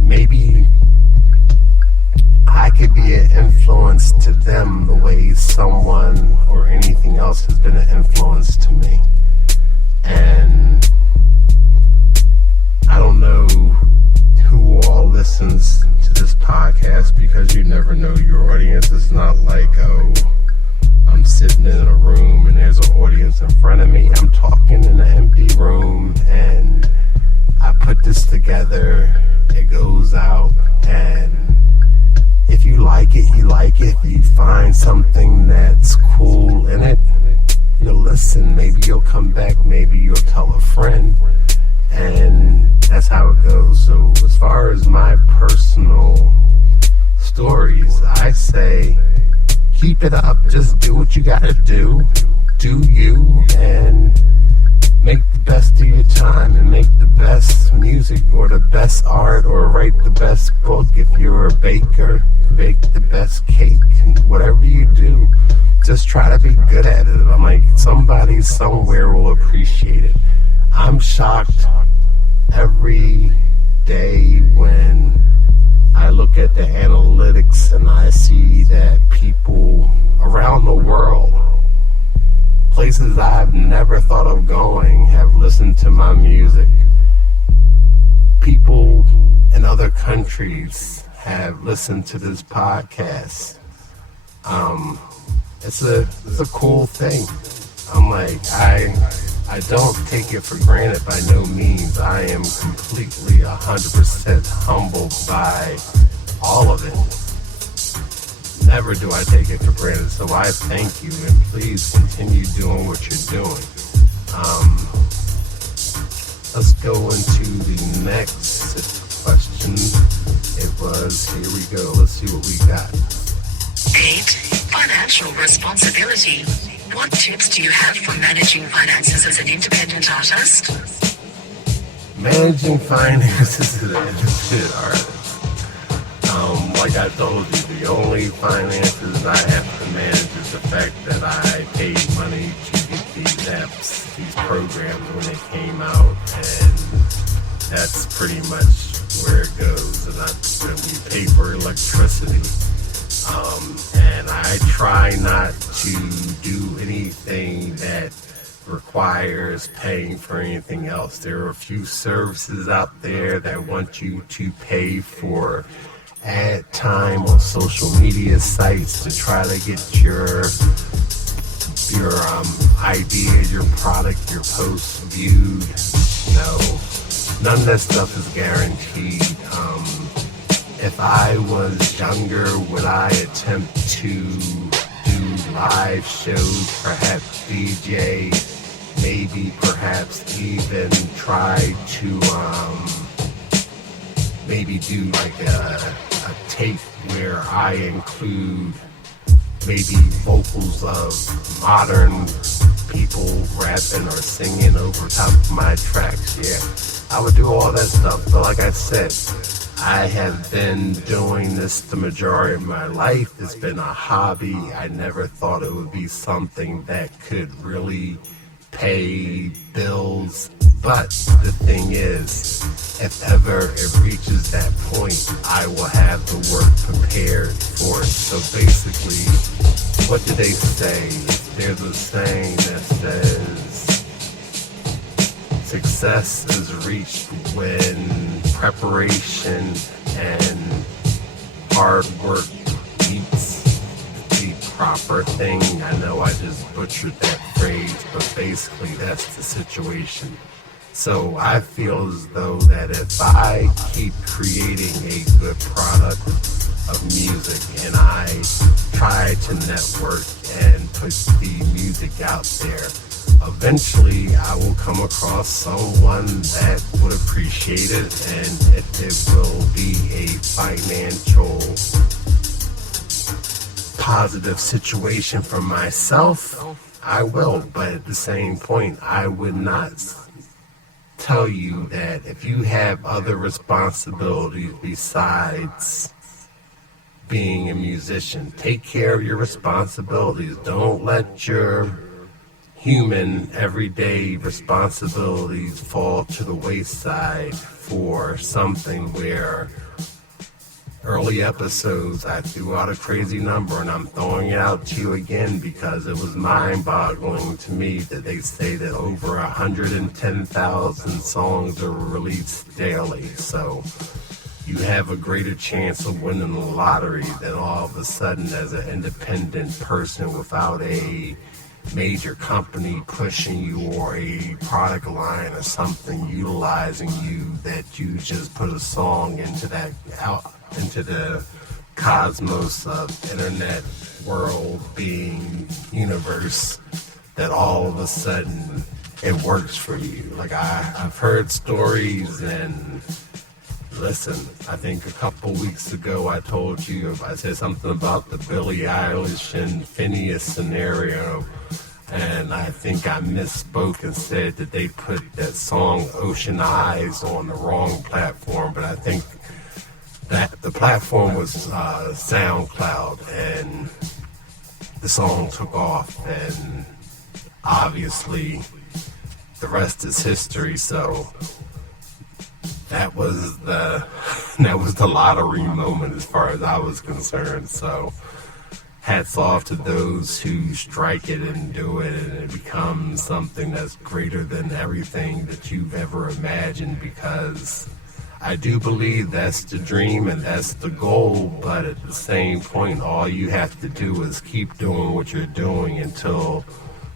maybe I could be an influence to them the way someone or anything else has been an influence to me. And I don't know who all listens to this podcast, because you never know your audience. It's not like, oh, I'm sitting in a room and there's an audience in front of me. I'm talking in an empty room, and I put this together. It goes out, and if you like it, you like it. If you find something that's cool in it, you'll listen. Maybe you'll come back. Maybe you'll tell a friend. And that's how it goes. So as far as my personal stories, I say keep it up. Just do what you gotta do. Do you, and make the best of your time, and make the best music or the best art, or write the best book. If you're a baker, bake the best cake. And whatever you do, just try to be good at it. I'm like, somebody somewhere will appreciate it. I'm shocked every day when I look at the analytics and I see that people around the world, places I've never thought of going, have listened to my music. People in other countries have listened to this podcast. It's a cool thing. I'm like, I don't take it for granted by no means. I am completely 100% humbled by all of it. Never do I take it for granted. So I thank you, and please continue doing what you're doing. Let's go into the next question. It was, here we go. Let's see what we got. 8. Financial responsibility. What tips do you have for managing finances as an independent artist? Managing finances as an independent artist. Like I told you, the only finances I have to manage is the fact that I paid money to get these apps, these programs when they came out, and that's pretty much where it goes. And we pay for electricity. And I try not to do anything that requires paying for anything else. There are a few services out there that want you to pay for ad time on social media sites to try to get your idea, your product, your post viewed. No, none of that stuff is guaranteed. If I was younger, would I attempt to do live shows, perhaps DJ, maybe perhaps even try to maybe do like a tape where I include maybe vocals of modern people rapping or singing over top of my tracks. Yeah, I would do all that stuff, but like I said, I have been doing this the majority of my life. It's been a hobby. I never thought it would be something that could really pay bills. But the thing is, if ever it reaches that point, I will have the work prepared for it. So basically, what do they say? There's a saying that says, success is reached when preparation and hard work meets the proper thing. I know I just butchered that phrase, but basically that's the situation. So I feel as though that if I keep creating a good product of music and I try to network and put the music out there, eventually I will come across someone that would appreciate it, and if it will be a financial positive situation for myself, I will. But at the same point, I would not tell you that if you have other responsibilities besides being a musician, take care of your responsibilities. Don't let your human everyday responsibilities fall to the wayside for something where early episodes I threw out a crazy number, and I'm throwing it out to you again because it was mind-boggling to me that they say that over 110,000 songs are released daily. So you have a greater chance of winning the lottery than all of a sudden as an independent person without a major company pushing you or a product line or something utilizing you, that you just put a song into that out into the cosmos of internet world being universe, that all of a sudden it works for you. Like I've heard stories, and listen, I think a couple weeks ago I told you, I said something about the Billie Eilish and Phineas scenario, and I think I misspoke and said that they put that song Ocean Eyes on the wrong platform, but I think that the platform was SoundCloud, and the song took off, and obviously the rest is history. So that was the lottery moment as far as I was concerned. So hats off to those who strike it and do it, and it becomes something that's greater than everything that you've ever imagined, because I do believe that's the dream and that's the goal, but at the same point, all you have to do is keep doing what you're doing until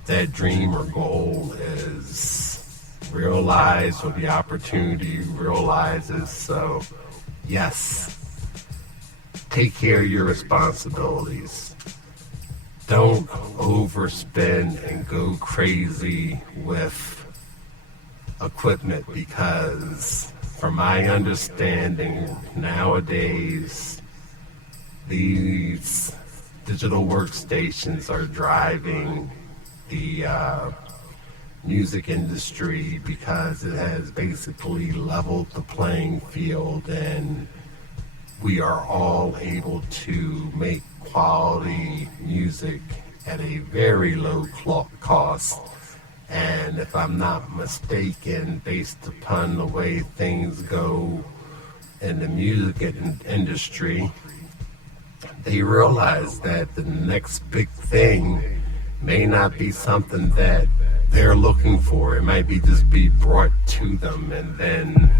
that dream or goal is realized or the opportunity realizes. So, yes, take care of your responsibilities. Don't overspend and go crazy with equipment, because from my understanding, nowadays, these digital workstations are driving the music industry, because it has basically leveled the playing field, and we are all able to make quality music at a very low cost. And if I'm not mistaken, based upon the way things go in the music industry, they realize that the next big thing may not be something that they're looking for. It might just be brought to them, and then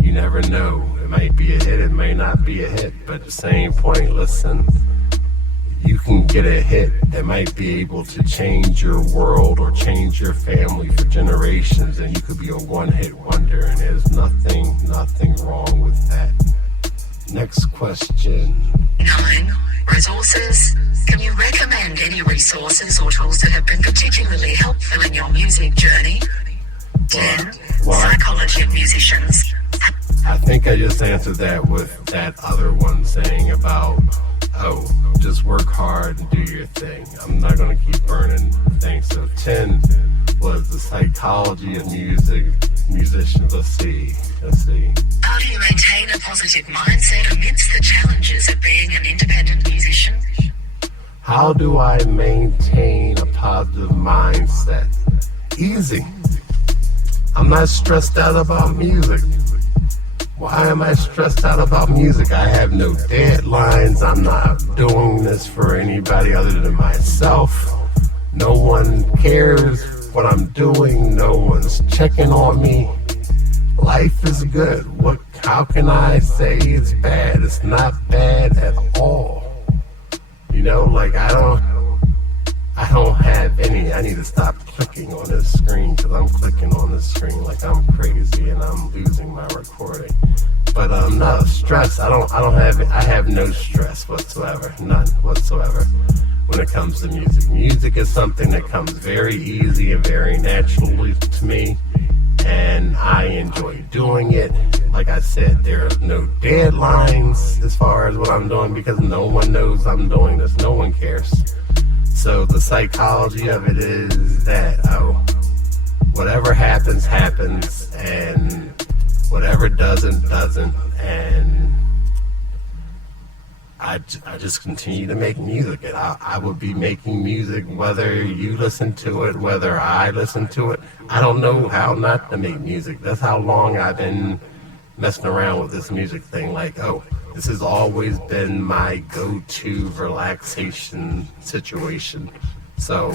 you never know. It might be a hit, it may not be a hit, but at the same point, listen, you can get a hit that might be able to change your world or change your family for generations, and you could be a one-hit wonder, and there's nothing wrong with that. Next question. 9. Resources. Can you recommend any resources or tools that have been particularly helpful in your music journey? 10. Psychology of musicians. I think I just answered that with that other one saying about, just work hard and do your thing. I'm not going to keep burning things. So 10 was the psychology of musicians. Let's see. How do you maintain a positive mindset amidst the challenges of being an independent musician? How do I maintain a positive mindset? Easy. I'm not stressed out about music. Why am I stressed out about music? I have no deadlines. I'm not doing this for anybody other than myself. No one cares what I'm doing. No one's checking on me. Life is good. How can I say it's bad? It's not bad at all. Like I don't have any. I need to stop clicking on this screen, because I'm clicking on this screen like I'm crazy and I'm losing my recording. But no stress. I have no stress whatsoever. None whatsoever when it comes to music. Music is something that comes very easy and very naturally to me, and I enjoy doing it. Like I said, there are no deadlines as far as what I'm doing, because no one knows I'm doing this. No one cares. So the psychology of it is that, whatever happens, happens, and whatever doesn't, and I just continue to make music, and I would be making music whether you listen to it, whether I listen to it. I don't know how not to make music. That's how long I've been messing around with this music thing. Like, this has always been my go-to relaxation situation. So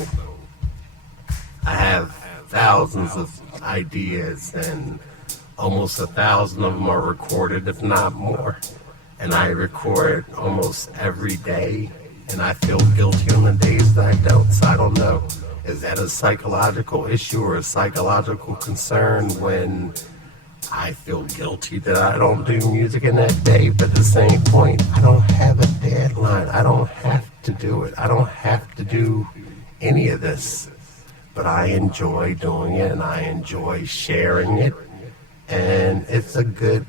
I have thousands of ideas, and almost 1,000 of them are recorded, if not more. And I record almost every day, and I feel guilty on the days that I don't. So I don't know, is that a psychological issue or a psychological concern when I feel guilty that I don't do music in that day? But at the same point, I don't have a deadline. I don't have to do it. I don't have to do any of this. But I enjoy doing it, and I enjoy sharing it, and it's a good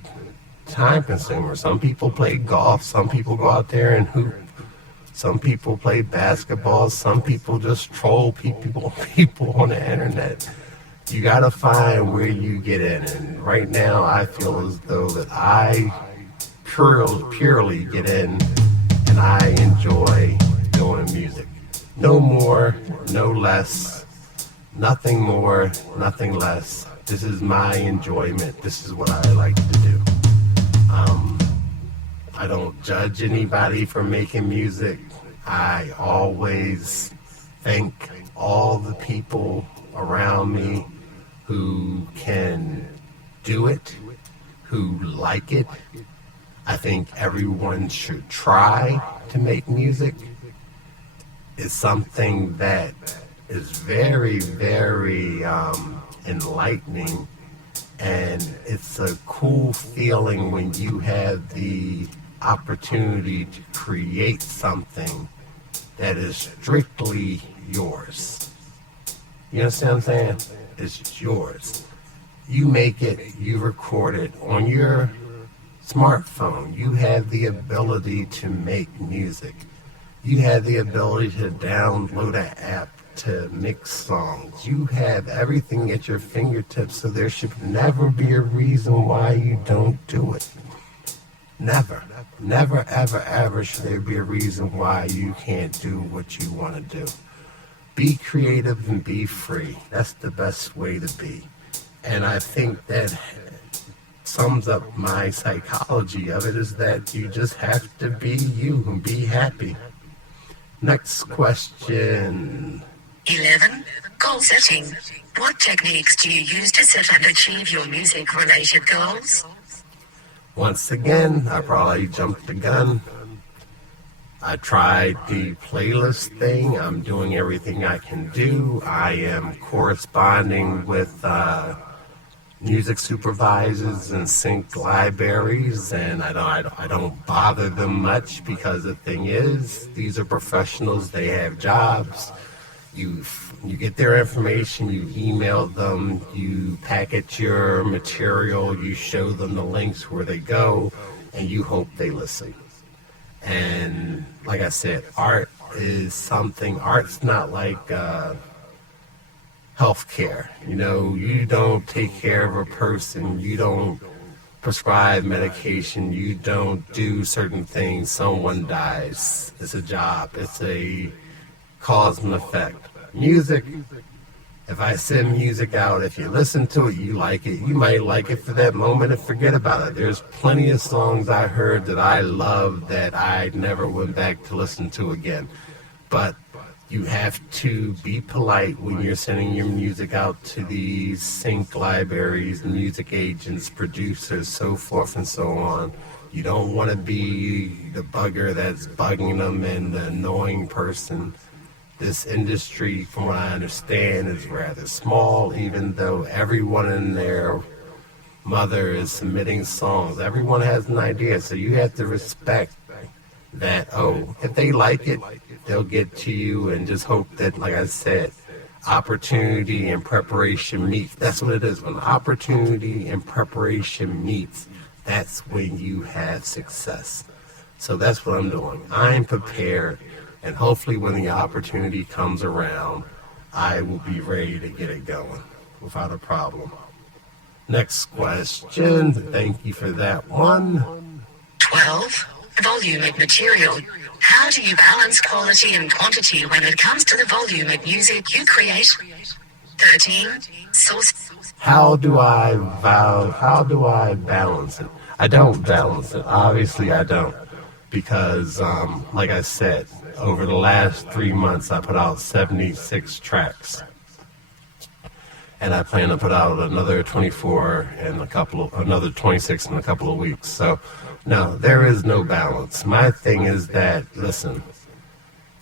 time consumer. Some people play golf. Some people go out there and hoop. Some people play basketball. Some people just troll people on the internet. You gotta find where you get in, and right now I feel as though that I purely get in, and I enjoy doing music. No more, no less, Nothing more, nothing less. This is my enjoyment. This is what I like to do. Um, I don't judge anybody for making music. I always thank all the people around me who can do it, who like it. I think everyone should try to make music. It's something that is very, very enlightening, and it's a cool feeling when you have the opportunity to create something that is strictly yours. You understand what I'm saying? It's yours. You make it, you record it on your smartphone. You have the ability to make music. You have the ability to download an app to mix songs. You have everything at your fingertips, so there should never be a reason why you don't do it. Never. Never, ever, ever should there be a reason why you can't do what you want to do. Be creative and be free. That's the best way to be. And I think that sums up my psychology of it, is that you just have to be you and be happy. Next question. 11. Goal setting. What techniques do you use to set and achieve your music-related goals? Once again, I probably jumped the gun. I tried the playlist thing. I'm doing everything I can do. I am corresponding with music supervisors and sync libraries, and I don't bother them much, because the thing is, these are professionals. They have jobs. You get their information, you email them, you package your material, you show them the links where they go, and you hope they listen. And like I said, art is something. Art's not like healthcare. You know, you don't take care of a person. You don't prescribe medication. You don't do certain things. Someone dies. It's a job. It's a cause and effect. Music, if I send music out, if you listen to it, you like it. You might like it for that moment and forget about it. There's plenty of songs I heard that I love that I never went back to listen to again. But you have to be polite when you're sending your music out to these sync libraries, music agents, producers, so forth and so on. You don't want to be the bugger that's bugging them and the annoying person. This industry, from what I understand, is rather small, even though everyone and their mother is submitting songs. Everyone has an idea, so you have to respect that, if they like it, they'll get to you, and just hope that, like I said, opportunity and preparation meets. That's what it is. When opportunity and preparation meets, that's when you have success. So that's what I'm doing. I'm prepared, and hopefully when the opportunity comes around, I will be ready to get it going without a problem. Next question. Thank you for that one. 12. Volume of material. How do you balance quality and quantity when it comes to the volume of music you create? 13. Source. How do I balance it? I don't balance it. Obviously, I don't. Because, like I said, over the last 3 months, I put out 76 tracks. And I plan to put out another 24 and another 26 in a couple of weeks. So, no, there is no balance. My thing is that, listen,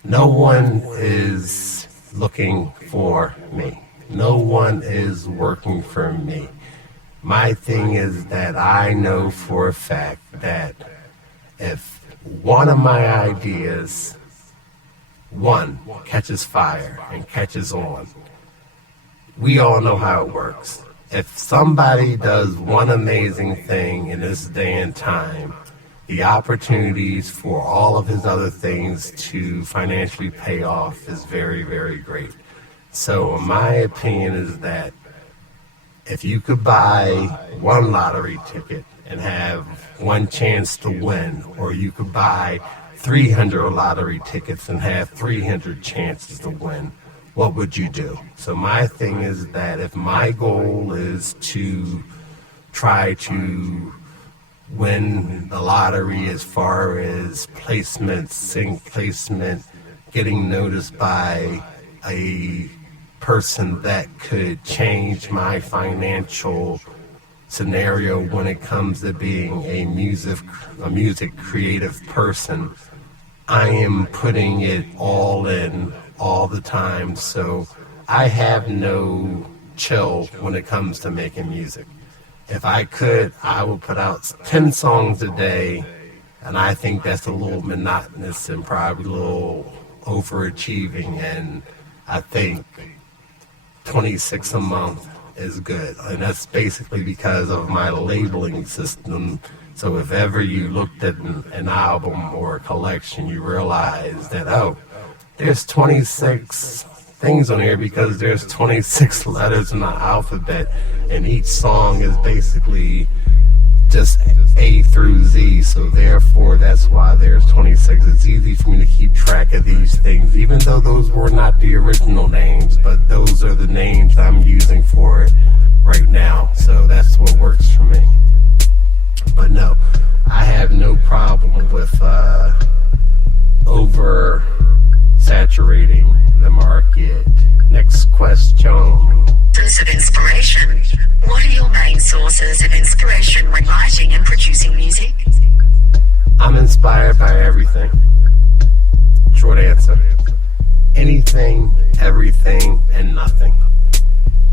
no one is looking for me. No one is working for me. My thing is that I know for a fact that if one of my ideas, catches fire and catches on, we all know how it works. If somebody does one amazing thing in this day and time, the opportunities for all of his other things to financially pay off is very, very great. So my opinion is that if you could buy one lottery ticket and have one chance to win, or you could buy 300 lottery tickets and have 300 chances to win, what would you do? So my thing is that if my goal is to try to win the lottery as far as placement, sync placement, getting noticed by a person that could change my financial scenario when it comes to being a music creative person, I am putting it all in all the time. So I have no chill when it comes to making music. If I could, I would put out 10 songs a day, and I think that's a little monotonous and probably a little overachieving, and I think 26 a month is good. And that's basically because of my labeling system. So if ever you looked at an album or a collection, you realize that, oh, there's 26 things on here because there's 26 letters in the alphabet, and each song is basically just A through Z, so therefore that's why there's 26. It's easy for me to keep track of these things, even though those were not the original names, but those are the names I'm using for it right now, so that's what works for me. But no, I have no problem with over saturating the market. Next question. Source of inspiration. What are your main sources of inspiration when writing and producing music? I'm inspired by everything. Short answer. Anything, everything, and nothing.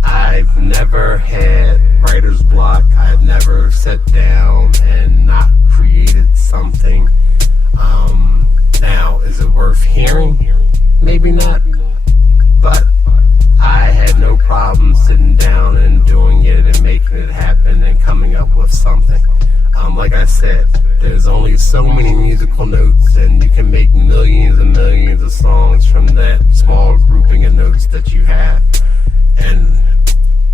I've never had writer's block. I've never sat down and not created something. Now, is it worth hearing? Maybe not. But I had no problem sitting down and doing it and making it happen and coming up with something. Like I said, there's only so many musical notes, and you can make millions and millions of songs from that small grouping of notes that you have. And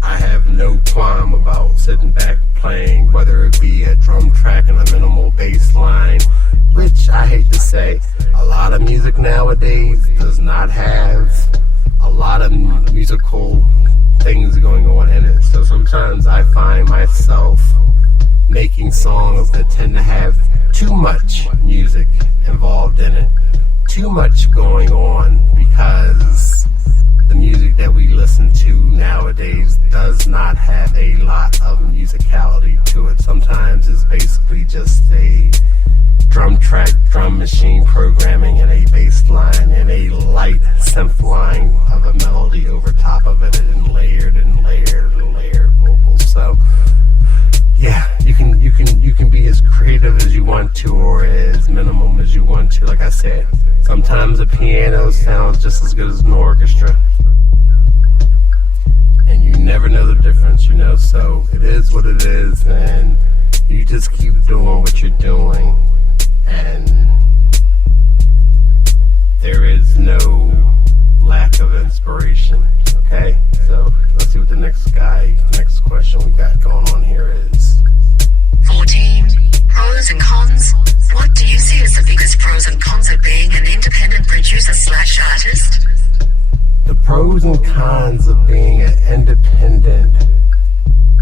I have no qualm about sitting back playing, whether it be a drum track and a minimal bass line, which I hate to say, a lot of music nowadays does not have a lot of musical things going on in it. So sometimes I find myself making songs that tend to have too much music involved in it, too much going on, because the music that we listen to nowadays does not have a lot of musicality to it. Sometimes it's basically just a drum track, drum machine programming, and a bass line, and a light synth line of a melody over top of it, and layered and layered and layered vocals. So yeah, you can be as creative as you want to, or as minimum as you want to. Like I said, sometimes a piano sounds just as good as an orchestra, and you never know the difference, you know. So it is what it is, and you just keep doing what you're doing, and there is no lack of inspiration. Okay, so let's see what the next question we got going on here is. 14. Pros and cons. What do you see as the biggest pros and cons of being an independent producer/artist? The pros and cons of being an independent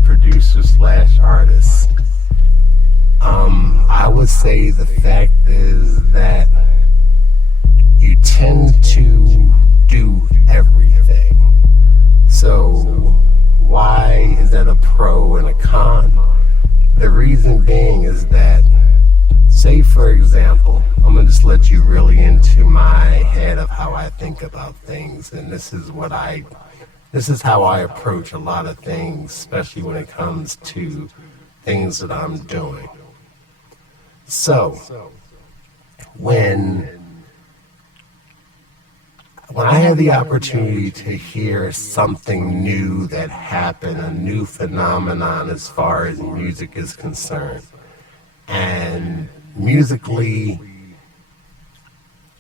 producer/artist. I would say the fact is that you tend to do everything. So why is that a pro and a con? The reason being is that, say for example, I'm going to just let you really into my head of how I think about things, and this is how I approach a lot of things, especially when it comes to things that I'm doing. So when I have the opportunity to hear something new that happened, a new phenomenon as far as music is concerned, and musically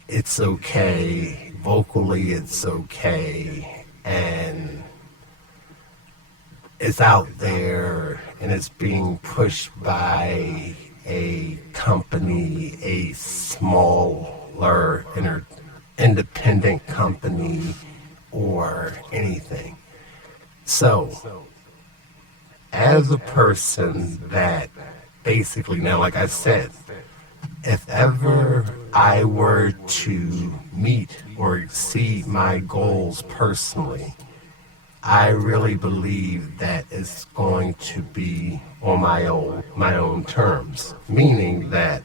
it's okay, vocally it's okay, and it's out there and it's being pushed by a company, a smaller independent company, or anything. So, as a person that basically, now like I said, if ever I were to meet or exceed my goals personally, I really believe that it's going to be on my own terms, meaning that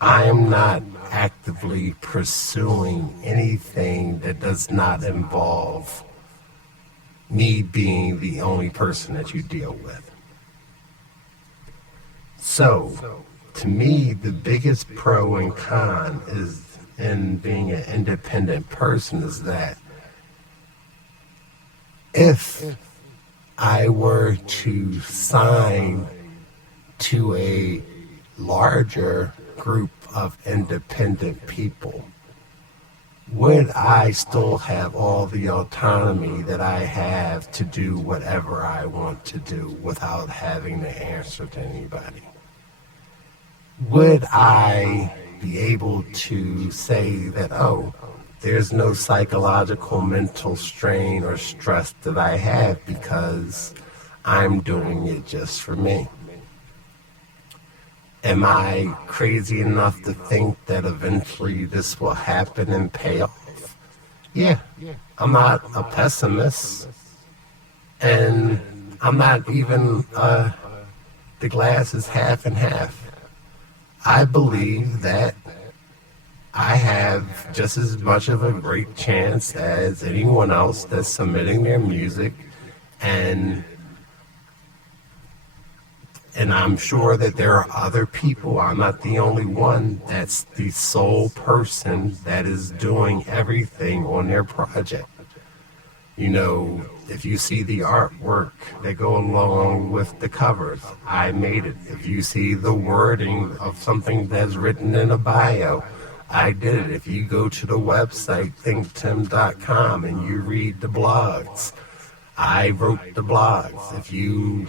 I am not actively pursuing anything that does not involve me being the only person that you deal with. So, to me, the biggest pro and con is in being an independent person is that if I were to sign to a larger group of independent people, would I still have all the autonomy that I have to do whatever I want to do without having to answer to anybody? Would I be able to say that, oh, there's no psychological mental strain or stress that I have because I'm doing it just for me? Am I crazy enough to think that eventually this will happen and pay off? Yeah, I'm not a pessimist, and I'm not even the glass is half and half. I believe that I have just as much of a great chance as anyone else that's submitting their music, and I'm sure that there are other people. I'm not the only one that's the sole person that is doing everything on their project. You know, if you see the artwork that go along with the covers, I made it. If you see the wording of something that's written in a bio, I did it. If you go to the website, ThinkTimm.com, and you read the blogs, I wrote the blogs. If you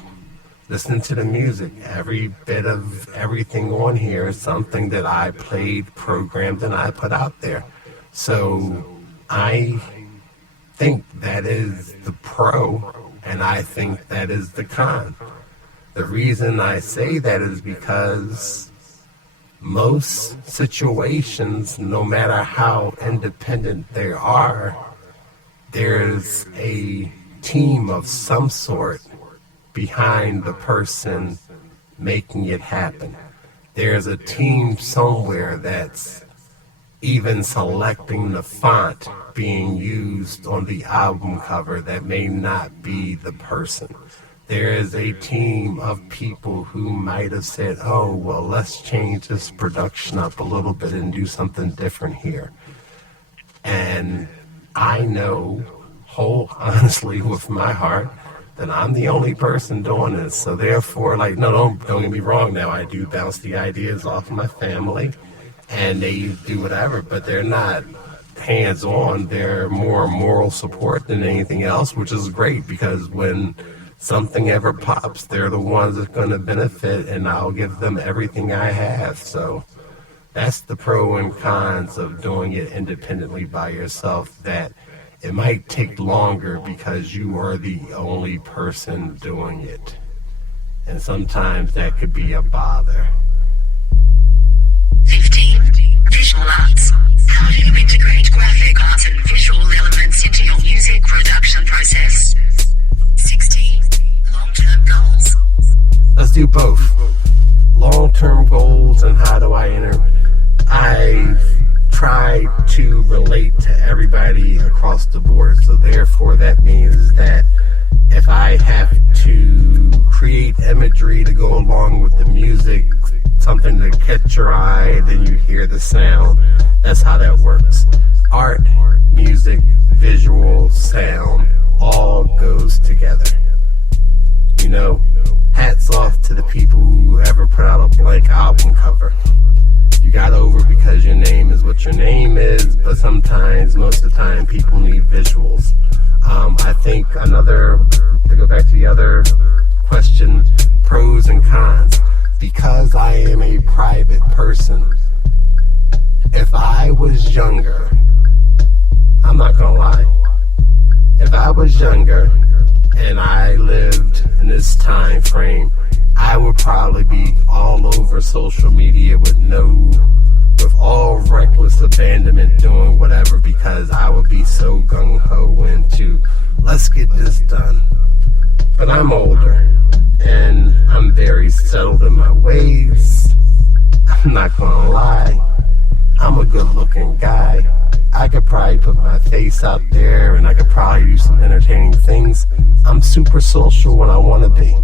listen to the music, every bit of everything on here is something that I played, programmed, and I put out there. So I think that is the pro, and I think that is the con. The reason I say that is because most situations, no matter how independent they are, there's a team of some sort behind the person making it happen. There's a team somewhere that's even selecting the font being used on the album cover that may not be the person. There is a team of people who might have said, oh, well, let's change this production up a little bit and do something different here. And I know, whole honestly with my heart, that I'm the only person doing this. So therefore, like, no, don't get me wrong now. I do bounce the ideas off of my family, and they do whatever, but they're not hands-on. They're more moral support than anything else, which is great, because when something ever pops, they're the ones that's going to benefit, and I'll give them everything I have. So that's the pro and cons of doing it independently by yourself, that it might take longer because you are the only person doing it. And sometimes that could be a bother. 15. Visual arts. How do you integrate graphic arts and visual elements into your music production process? 16. Long-term goals. Let's do both. Long-term goals and how do I enter. I try to relate to everybody across the board. So therefore that means that if I have to create imagery to go along with the music, something to catch your eye, then you hear the sound. That's how that works. Art, music, visual, sound, all goes together. You know, hats off to the people who ever put out a blank album cover. You got over because your name is what your name is, but sometimes, most of the time, people need visuals. I think to go back to the other question, pros and cons. Because I am a private person, if I was younger, I'm not gonna lie, I was younger and I lived in this time frame, I would probably be all over social media with all reckless abandonment doing whatever, because I would be so gung-ho into let's get this done. But I'm older and I'm very settled in my ways. I'm not gonna lie, I'm a good looking guy. I could probably put my face out there and I could probably do some entertaining things. I'm super social when I want to be.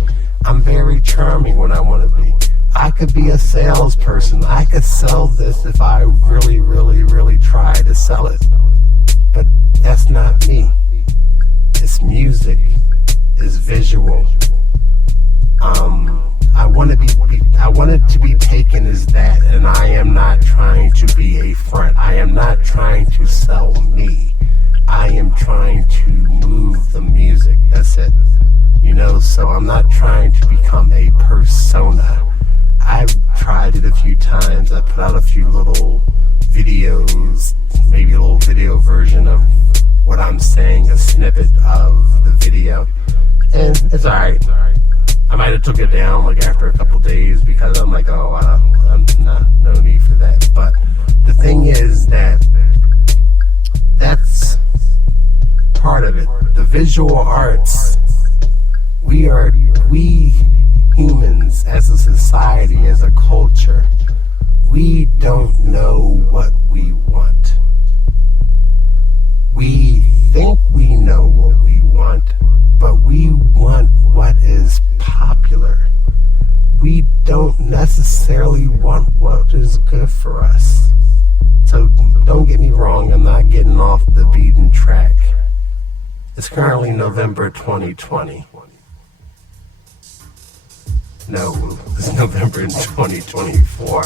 I'm very charming when I want to be. I could be a salesperson. I could sell this if I really, really, really try to sell it. But that's not me. It's music. It's visual. I want it to be taken as that, and I am not trying to be a front. I am not trying to sell me. I am trying to move the music. That's it. So I'm not trying to become a persona. I've tried it a few times. I put out a few little videos, maybe a little video version of what I'm saying, a snippet of the video, and it's alright. I might have took it down like after a couple days because I'm like, I'm no need for that. But the thing is that that's part of it. The visual arts, we humans as a society, as a culture, we don't know what we want. We think we know what we want, but we want what is popular. We don't necessarily want what is good for us. So don't get me wrong, I'm not getting off the beaten track. It's currently November 2020. No, it's November 2024.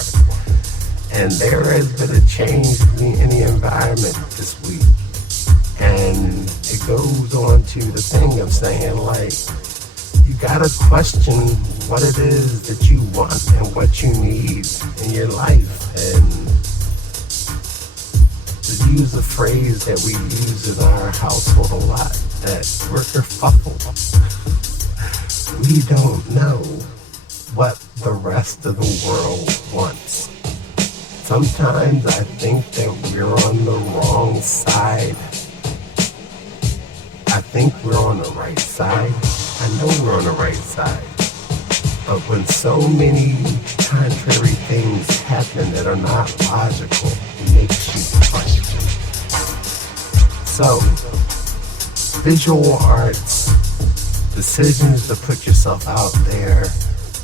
And there has been a change in the environment this week. And it goes on to the thing of saying, like, you gotta question what it is that you want and what you need in your life. And to use a phrase that we use in our household a lot, that we're kerfuffled. We don't know what the rest of the world wants. Sometimes I think that we're on the wrong side. I think we're on the right side. I know we're on the right side. But when so many contrary things happen that are not logical, it makes you question. So, visual arts, decisions to put yourself out there,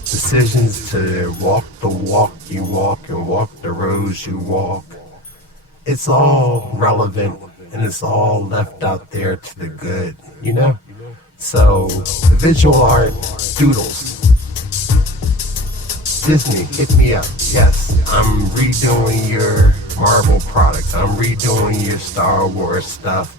decisions to walk the walk you walk and walk the roads you walk, it's all relevant and it's all left out there to the good, So, the visual art, doodles. Disney, hit me up. Yes, I'm redoing your Marvel products. I'm redoing your Star Wars stuff.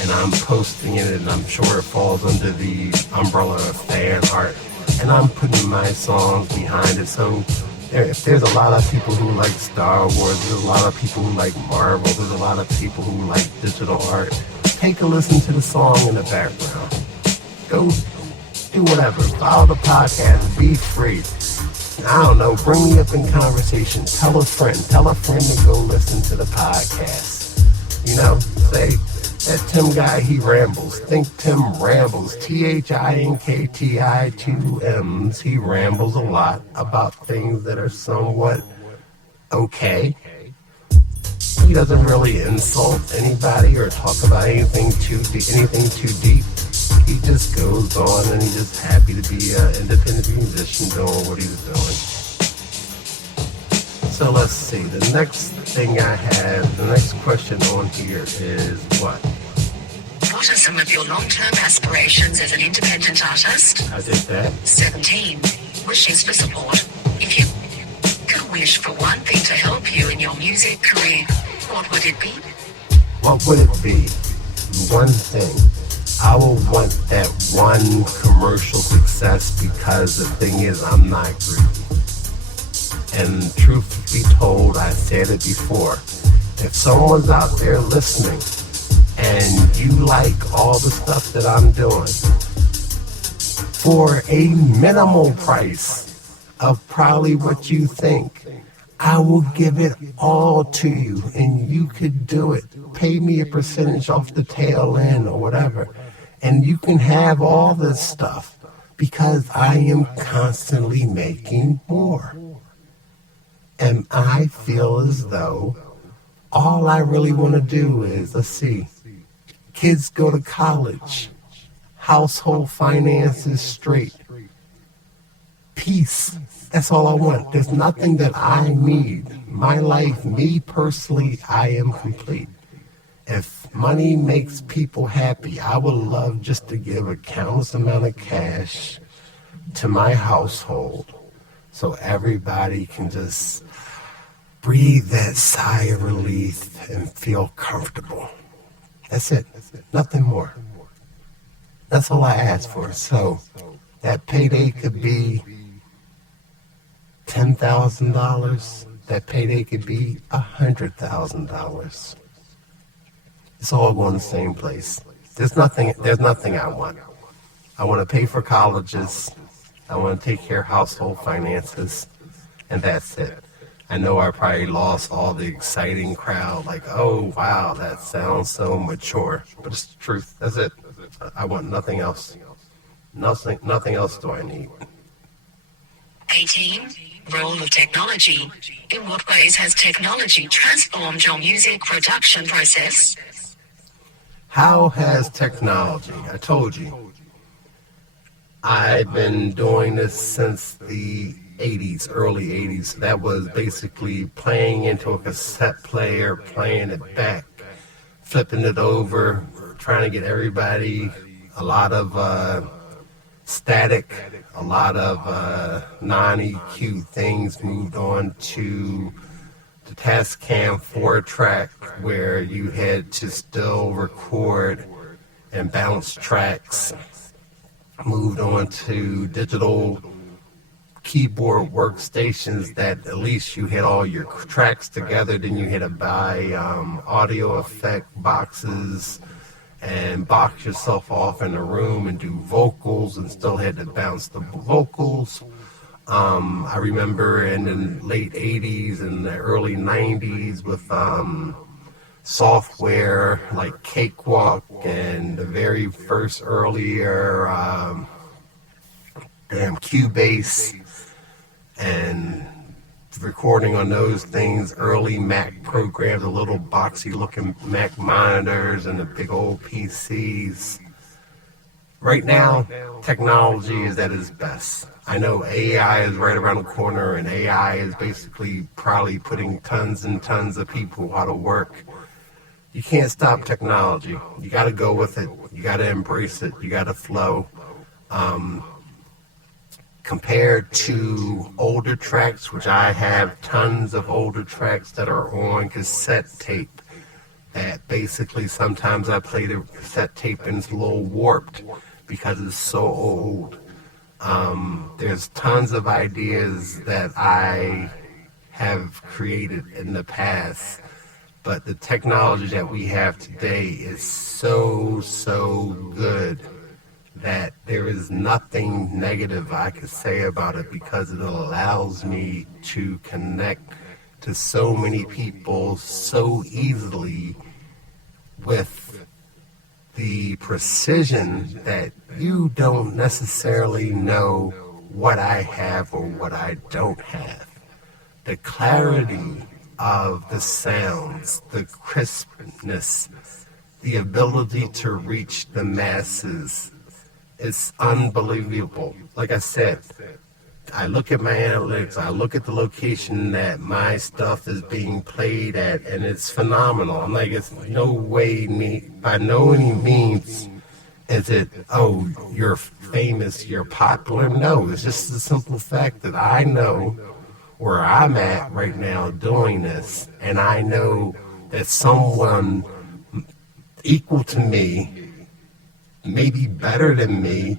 And I'm posting it, and I'm sure it falls under the umbrella of fan art. And I'm putting my songs behind it. So if there's a lot of people who like Star Wars, there's a lot of people who like Marvel, there's a lot of people who like digital art, take a listen to the song in the background. Go do whatever. Follow the podcast. Be free. I don't know. Bring me up in conversation. Tell a friend to go listen to the podcast. Say, that Tim guy, he rambles. ThinkTimm rambles. ThinkTi 2 M's. He rambles a lot about things that are somewhat okay. He doesn't really insult anybody or talk about anything too deep. He just goes on and he's just happy to be an independent musician doing what he's doing. So let's see, the next question on here is what? What are some of your long-term aspirations as an independent artist? I did that. 17. Wishes for support. If you could wish for one thing to help you in your music career, what would it be? What would it be? One thing. I will want that one commercial success because the thing is, I'm not greedy. And truth be told, I said it before. If someone's out there listening and you like all the stuff that I'm doing, for a minimal price of probably what you think, I will give it all to you and you could do it. Pay me a percentage off the tail end or whatever. And you can have all this stuff because I am constantly making more. And I feel as though all I really want to do is, let's see, kids go to college, household finances straight, peace. That's all I want. There's nothing that I need. My life, me personally, I am complete. If money makes people happy, I would love just to give a countless amount of cash to my household so everybody can just breathe that sigh of relief and feel comfortable. That's it. Nothing more. That's all I ask for. So that payday could be $10,000. That payday could be $100,000. It's all going to the same place. There's nothing I want. I want to pay for colleges. I want to take care of household finances. And that's it. I know I probably lost all the exciting crowd, like, oh, wow, that sounds so mature. But it's the truth. That's it. I want nothing else. Nothing else do I need. 18. Role of technology. In what ways has technology transformed your music production process? How has technology? I told you. I've been doing this since the 80s, early 80s. That was basically playing into a cassette player, playing it back, flipping it over, trying to get everybody a lot of static, a lot of non-EQ things, moved on to the Tascam 4-track where you had to still record and bounce tracks, moved on to digital keyboard workstations that at least you had all your tracks together. Then you had to buy audio effect boxes and box yourself off in a room and do vocals and still had to bounce the vocals. I remember in the late 80s and the early 90s with software like Cakewalk and the very first earlier Cubase and recording on those things, early Mac programs, the little boxy looking Mac monitors and the big old PCs. Right now, technology is at its best. I know AI is right around the corner, and AI is basically probably putting tons and tons of people out of work. You can't stop technology. You got to go with it. You got to embrace it. You got to flow. Compared to older tracks, which I have tons of older tracks that are on cassette tape, that basically sometimes I play the cassette tape and it's a little warped because it's so old. There's tons of ideas that I have created in the past, but the technology that we have today is so good that there is nothing negative I could say about it because it allows me to connect to so many people so easily with the precision that you don't necessarily know what I have or what I don't have. The clarity of the sounds, the crispness, the ability to reach the masses, it's unbelievable. Like I said, I look at my analytics, I look at the location that my stuff is being played at, and it's phenomenal. I'm like, it's no way, by no any means is it, oh, you're famous, you're popular. No, it's just the simple fact that I know where I'm at right now doing this, and I know that someone equal to me, maybe better than me,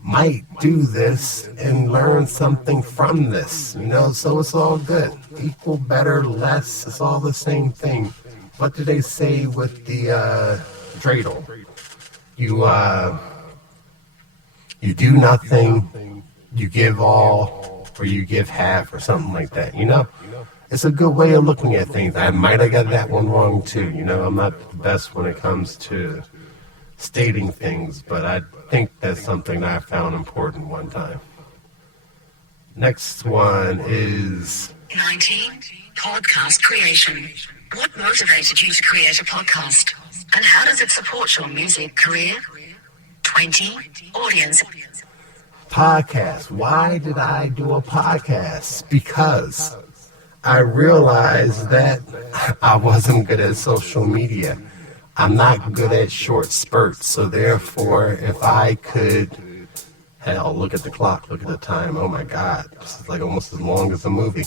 might do this and learn something from this, so it's all good. Equal, better, less, it's all the same thing. What do they say with the dreidel. You do nothing, you give all, or you give half, or something like that. It's a good way of looking at things. I might have got that one wrong too. I'm not the best when it comes to stating things, but I think that's something that I found important one time. Next one is 19. Podcast creation. What motivated you to create a podcast? And how does it support your music career? 20. Audience. podcast. Why did I do a podcast? Because I realized that I wasn't good at social media. I'm not good at short spurts. So therefore, if I could, hell, look at the clock, look at the time. Oh my God, this is like almost as long as a movie.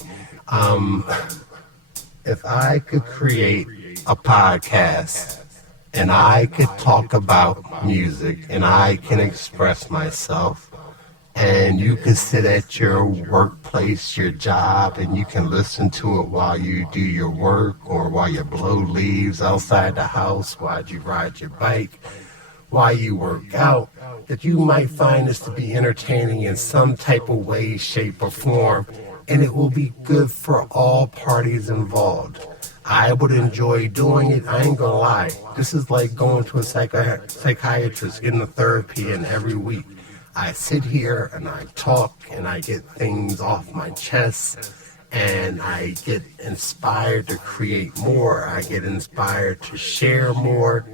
If I could create a podcast and I could talk about music and I can express myself, and you can sit at your workplace, your job, and you can listen to it while you do your work or while you blow leaves outside the house, while you ride your bike, while you work out, that you might find this to be entertaining in some type of way, shape, or form, and it will be good for all parties involved. I would enjoy doing it. I ain't gonna lie. This is like going to a psychiatrist, getting a therapy in every week. I sit here and I talk and I get things off my chest and I get inspired to create more. I get inspired to share more.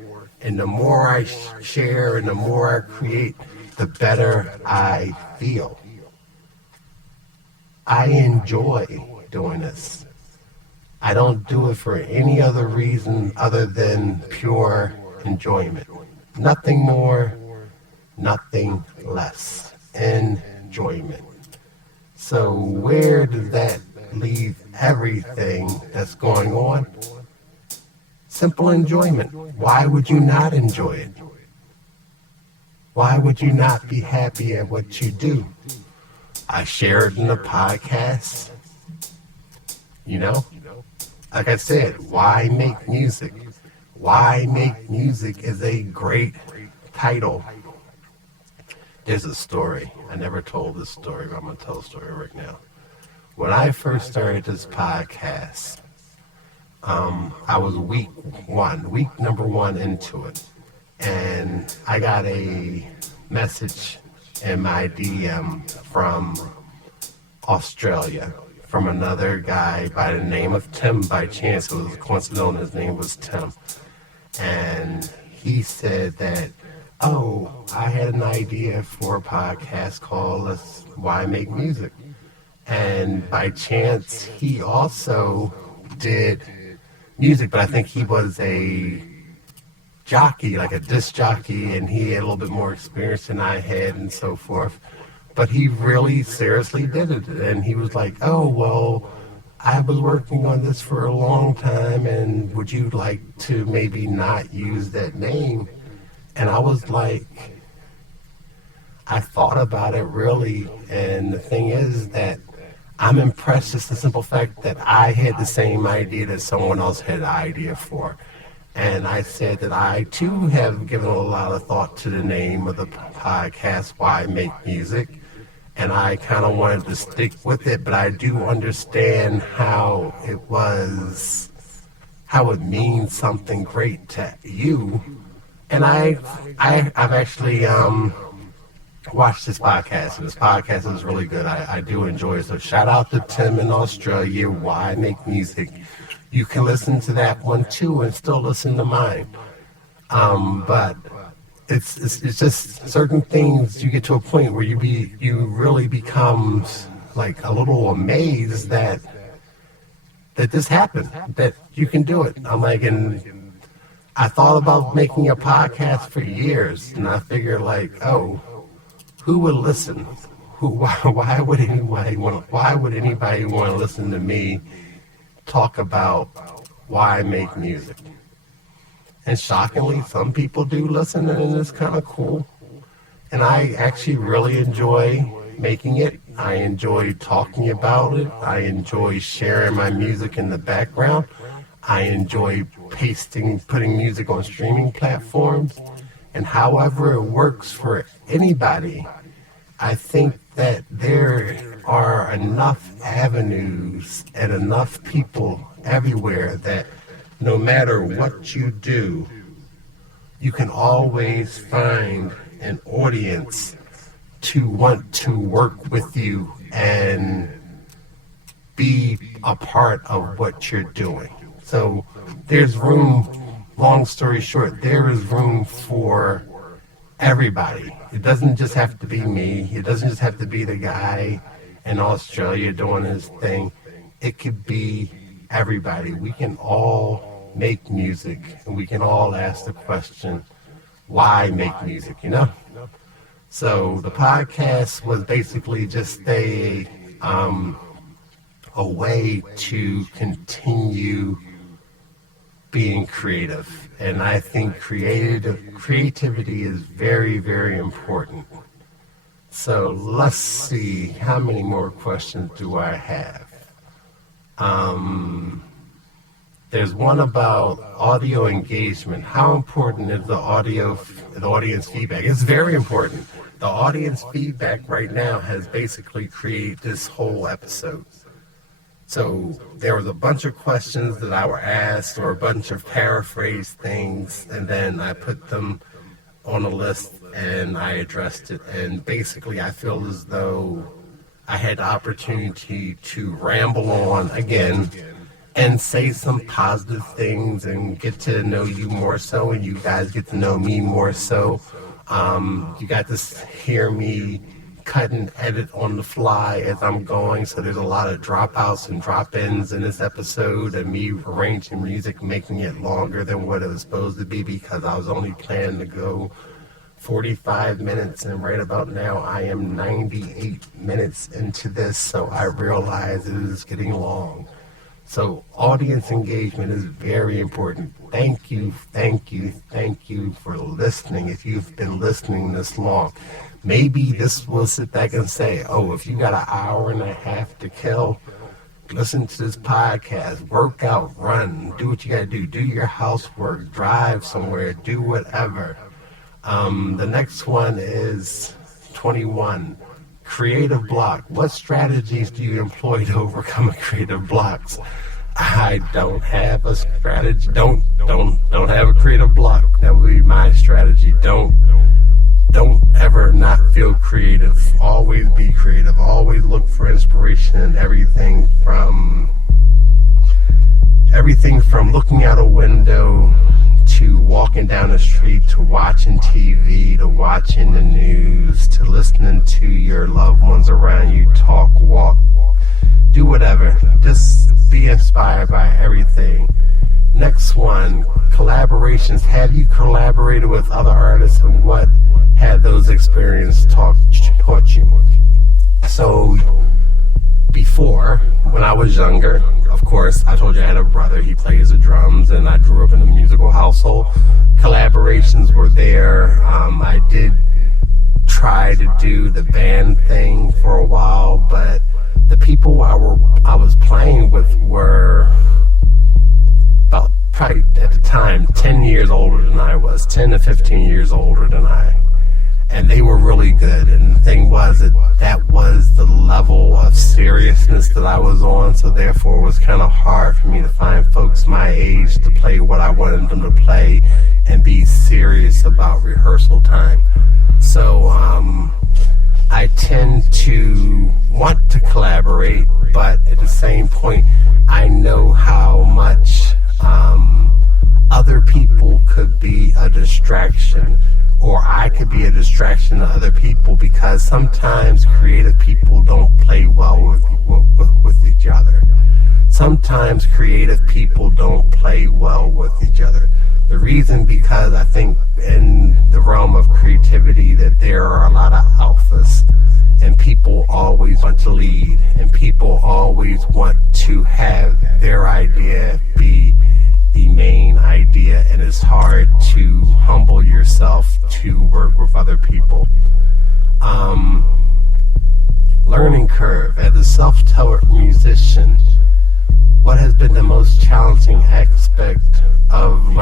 And the more I share and the more I create, the better I feel. I enjoy doing this. I don't do it for any other reason other than pure enjoyment. Nothing more, nothing less. Enjoyment. So where does that leave everything that's going on? Simple enjoyment. Why would you not enjoy it? Why would you not be happy at what you do? I share it in the podcast. Like I said, why make music? Why make music is a great title. There's a story. I never told this story, but I'm going to tell a story right now. When I first started this podcast, I was week number one into it. And I got a message in my DM from Australia, from another guy by the name of Tim by chance. It was coincidental, his name was Tim. And he said that, I had an idea for a podcast called Why Make Music. And by chance, he also did music, but I think he was a jockey, like a disc jockey, and he had a little bit more experience than I had and so forth. But he really seriously did it. And he was like, I was working on this for a long time, and would you like to maybe not use that name? And I was like, I thought about it really, and the thing is that I'm impressed just the simple fact that I had the same idea that someone else had an idea for. And I said that I, too, have given a lot of thought to the name of the podcast, Why Make Music. And I kind of wanted to stick with it, but I do understand how it means something great to you. And I've actually watched this podcast, and this podcast is really good. I do enjoy it. So shout out to Tim in Australia, Why Make Music. You can listen to that one too and still listen to mine. But it's just certain things, you get to a point where you really become like a little amazed that this happened, that you can do it. I'm like, and I thought about making a podcast for years, and I figured who would listen? Why would anybody want to listen to me talk about why I make music? And shockingly, some people do listen, and it's kind of cool. And I actually really enjoy making it. I enjoy talking about it. I enjoy sharing my music in the background. I enjoy putting music on streaming platforms. And however it works for anybody, I think that there are enough avenues and enough people everywhere that no matter what you do, you can always find an audience to want to work with you and be a part of what you're doing. So there's room, long story short, there is room for everybody. It doesn't just have to be me. It doesn't just have to be the guy in Australia doing his thing. It could be everybody. We can all make music, and we can all ask the question, why make music, you know? So the podcast was basically just a way to continue being creative. And I think creativity is very, very important. So let's see, how many more questions do I have? There's one about audio engagement. How important is the audience feedback? It's very important. The audience feedback right now has basically created this whole episode. So there was a bunch of questions that I were asked, or a bunch of paraphrased things, and then I put them on a list and I addressed it. And basically I feel as though I had the opportunity to ramble on again and say some positive things and get to know you more so, and you guys get to know me more so. You got to hear me cut and edit on the fly as I'm going, so there's a lot of dropouts and drop-ins in this episode, and me arranging music, making it longer than what it was supposed to be, because I was only planning to go 45 minutes, and right about now I am 98 minutes into this, so I realize it is getting long. So audience engagement is very important. Thank you for listening. If you've been listening this long, maybe this will sit back and say, oh, if you got an hour and a half to kill, listen to this podcast, work out, run, do what you got to do. Do your housework, drive somewhere, do whatever. The next one is 21. Creative block. What strategies do you employ to overcome creative blocks? I don't have a strategy. Don't have a creative block. That would be my strategy. Don't ever not feel creative. Always be creative. Always look for inspiration in everything from looking out a window to walking down the street, to watching TV, to watching the news, to listening to your loved ones around you talk, walk, do whatever. Just be inspired by everything. Next one, collaborations. Have you collaborated with other artists, and what have those experiences taught you? So before, when I was younger, of course, I told you I had a brother. He plays the drums, and I grew up in a musical household. Collaborations were there. I did try to do the band thing for a while, but the people I was playing with were about, probably at the time, 10 years older than I was, 10 to 15 years older than I. And they were really good, and the thing was that was the level of seriousness that I was on, so therefore it was kind of hard for me to find folks my age to play what I wanted them to play and be serious about rehearsal time. So I tend to want to collaborate, but at the same point I know how much other people could be a distraction, or I could be a distraction to other people, because sometimes creative people don't play well with each other. Sometimes creative people don't play well with each other. The reason, because I think in the realm of creativity that there are a lot of alphas, and people always want to lead, and people always want to have their idea be the main idea, and it's hard to humble yourself to work with other people. Learning curve. As a self-taught musician, What has been the most challenging aspect of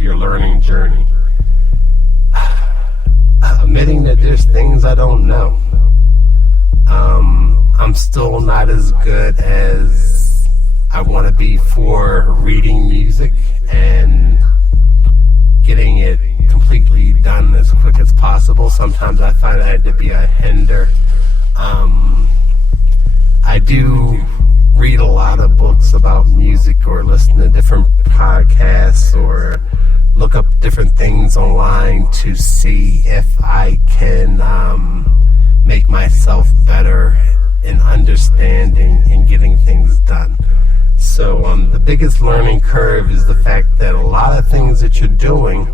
your learning journey? Admitting that there's things I don't know. I'm still not as good as I want to be for reading music and getting it completely done as quick as possible. Sometimes I find that to be a hinder. I do read a lot of books about music or listen to different podcasts or look up different things online to see if I can make myself better in understanding and getting things done. So the biggest learning curve is the fact that a lot of things that you're doing,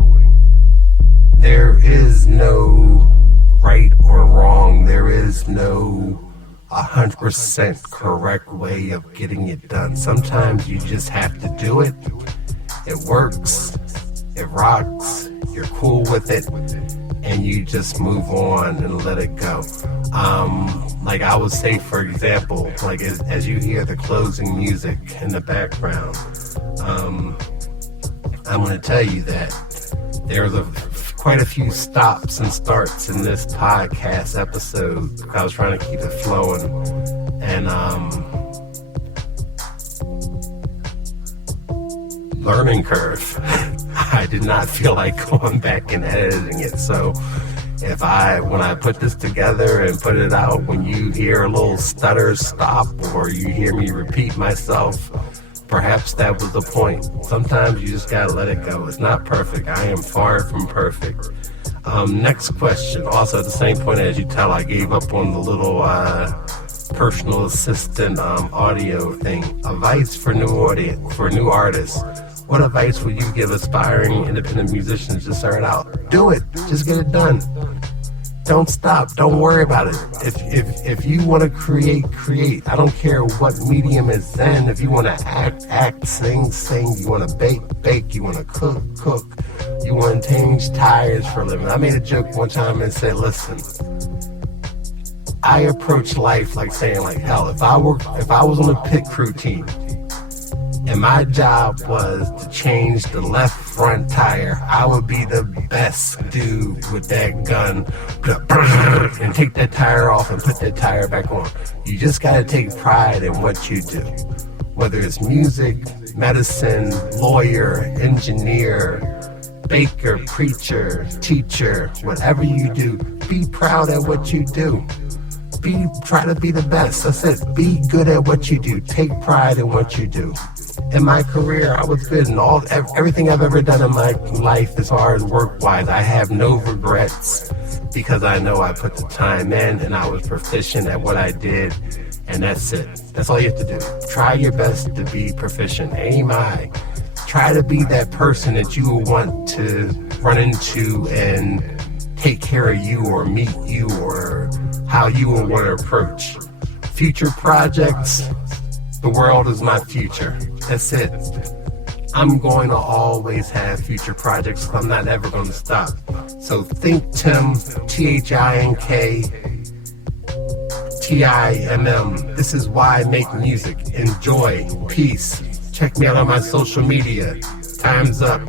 there is no right or wrong. There is no 100% correct way of getting it done. Sometimes you just have to do it. It works. It rocks. You're cool with it. And you just move on and let it go. Like I would say, for example, like as you hear the closing music in the background, I'm going to tell you that there's quite a few stops and starts in this podcast episode. I was trying to keep it flowing, and learning curve. I did not feel like going back and editing it. So when I put this together and put it out, when you hear a little stutter stop or you hear me repeat myself, perhaps that was the point. Sometimes you just gotta let it go. It's not perfect. I am far from perfect. Next question. Also at the same point, as you tell, I gave up on the little personal assistant audio thing. Advice for new artists. What advice would you give aspiring independent musicians to start out? Do it. Just get it done. Don't stop. Don't worry about it. If you want to create. I don't care what medium it's in. If you want to act, sing. You want to bake. You want to cook. You want to change tires for a living. I made a joke one time and said, listen, I approach life like saying, like, hell, if I was on a pit crew team, and my job was to change the left front tire, I would be the best dude with that gun and take that tire off and put that tire back on. You just gotta take pride in what you do. Whether it's music, medicine, lawyer, engineer, baker, preacher, teacher, whatever you do, be proud at what you do. Try to be the best. That's it. Be good at what you do. Take pride in what you do. In my career, I was good in everything I've ever done in my life as far as work-wise. I have no regrets because I know I put the time in and I was proficient at what I did, and that's it. That's all you have to do. Try your best to be proficient. Aim high. Try to be that person that you want to run into and take care of you or meet you or how you will want to approach. Future projects, the world is my future. That's it. I'm going to always have future projects. I'm not ever going to stop. So ThinkTimm, ThinkTimm. This is why I make music. Enjoy. Peace. Check me out on my social media. Time's up.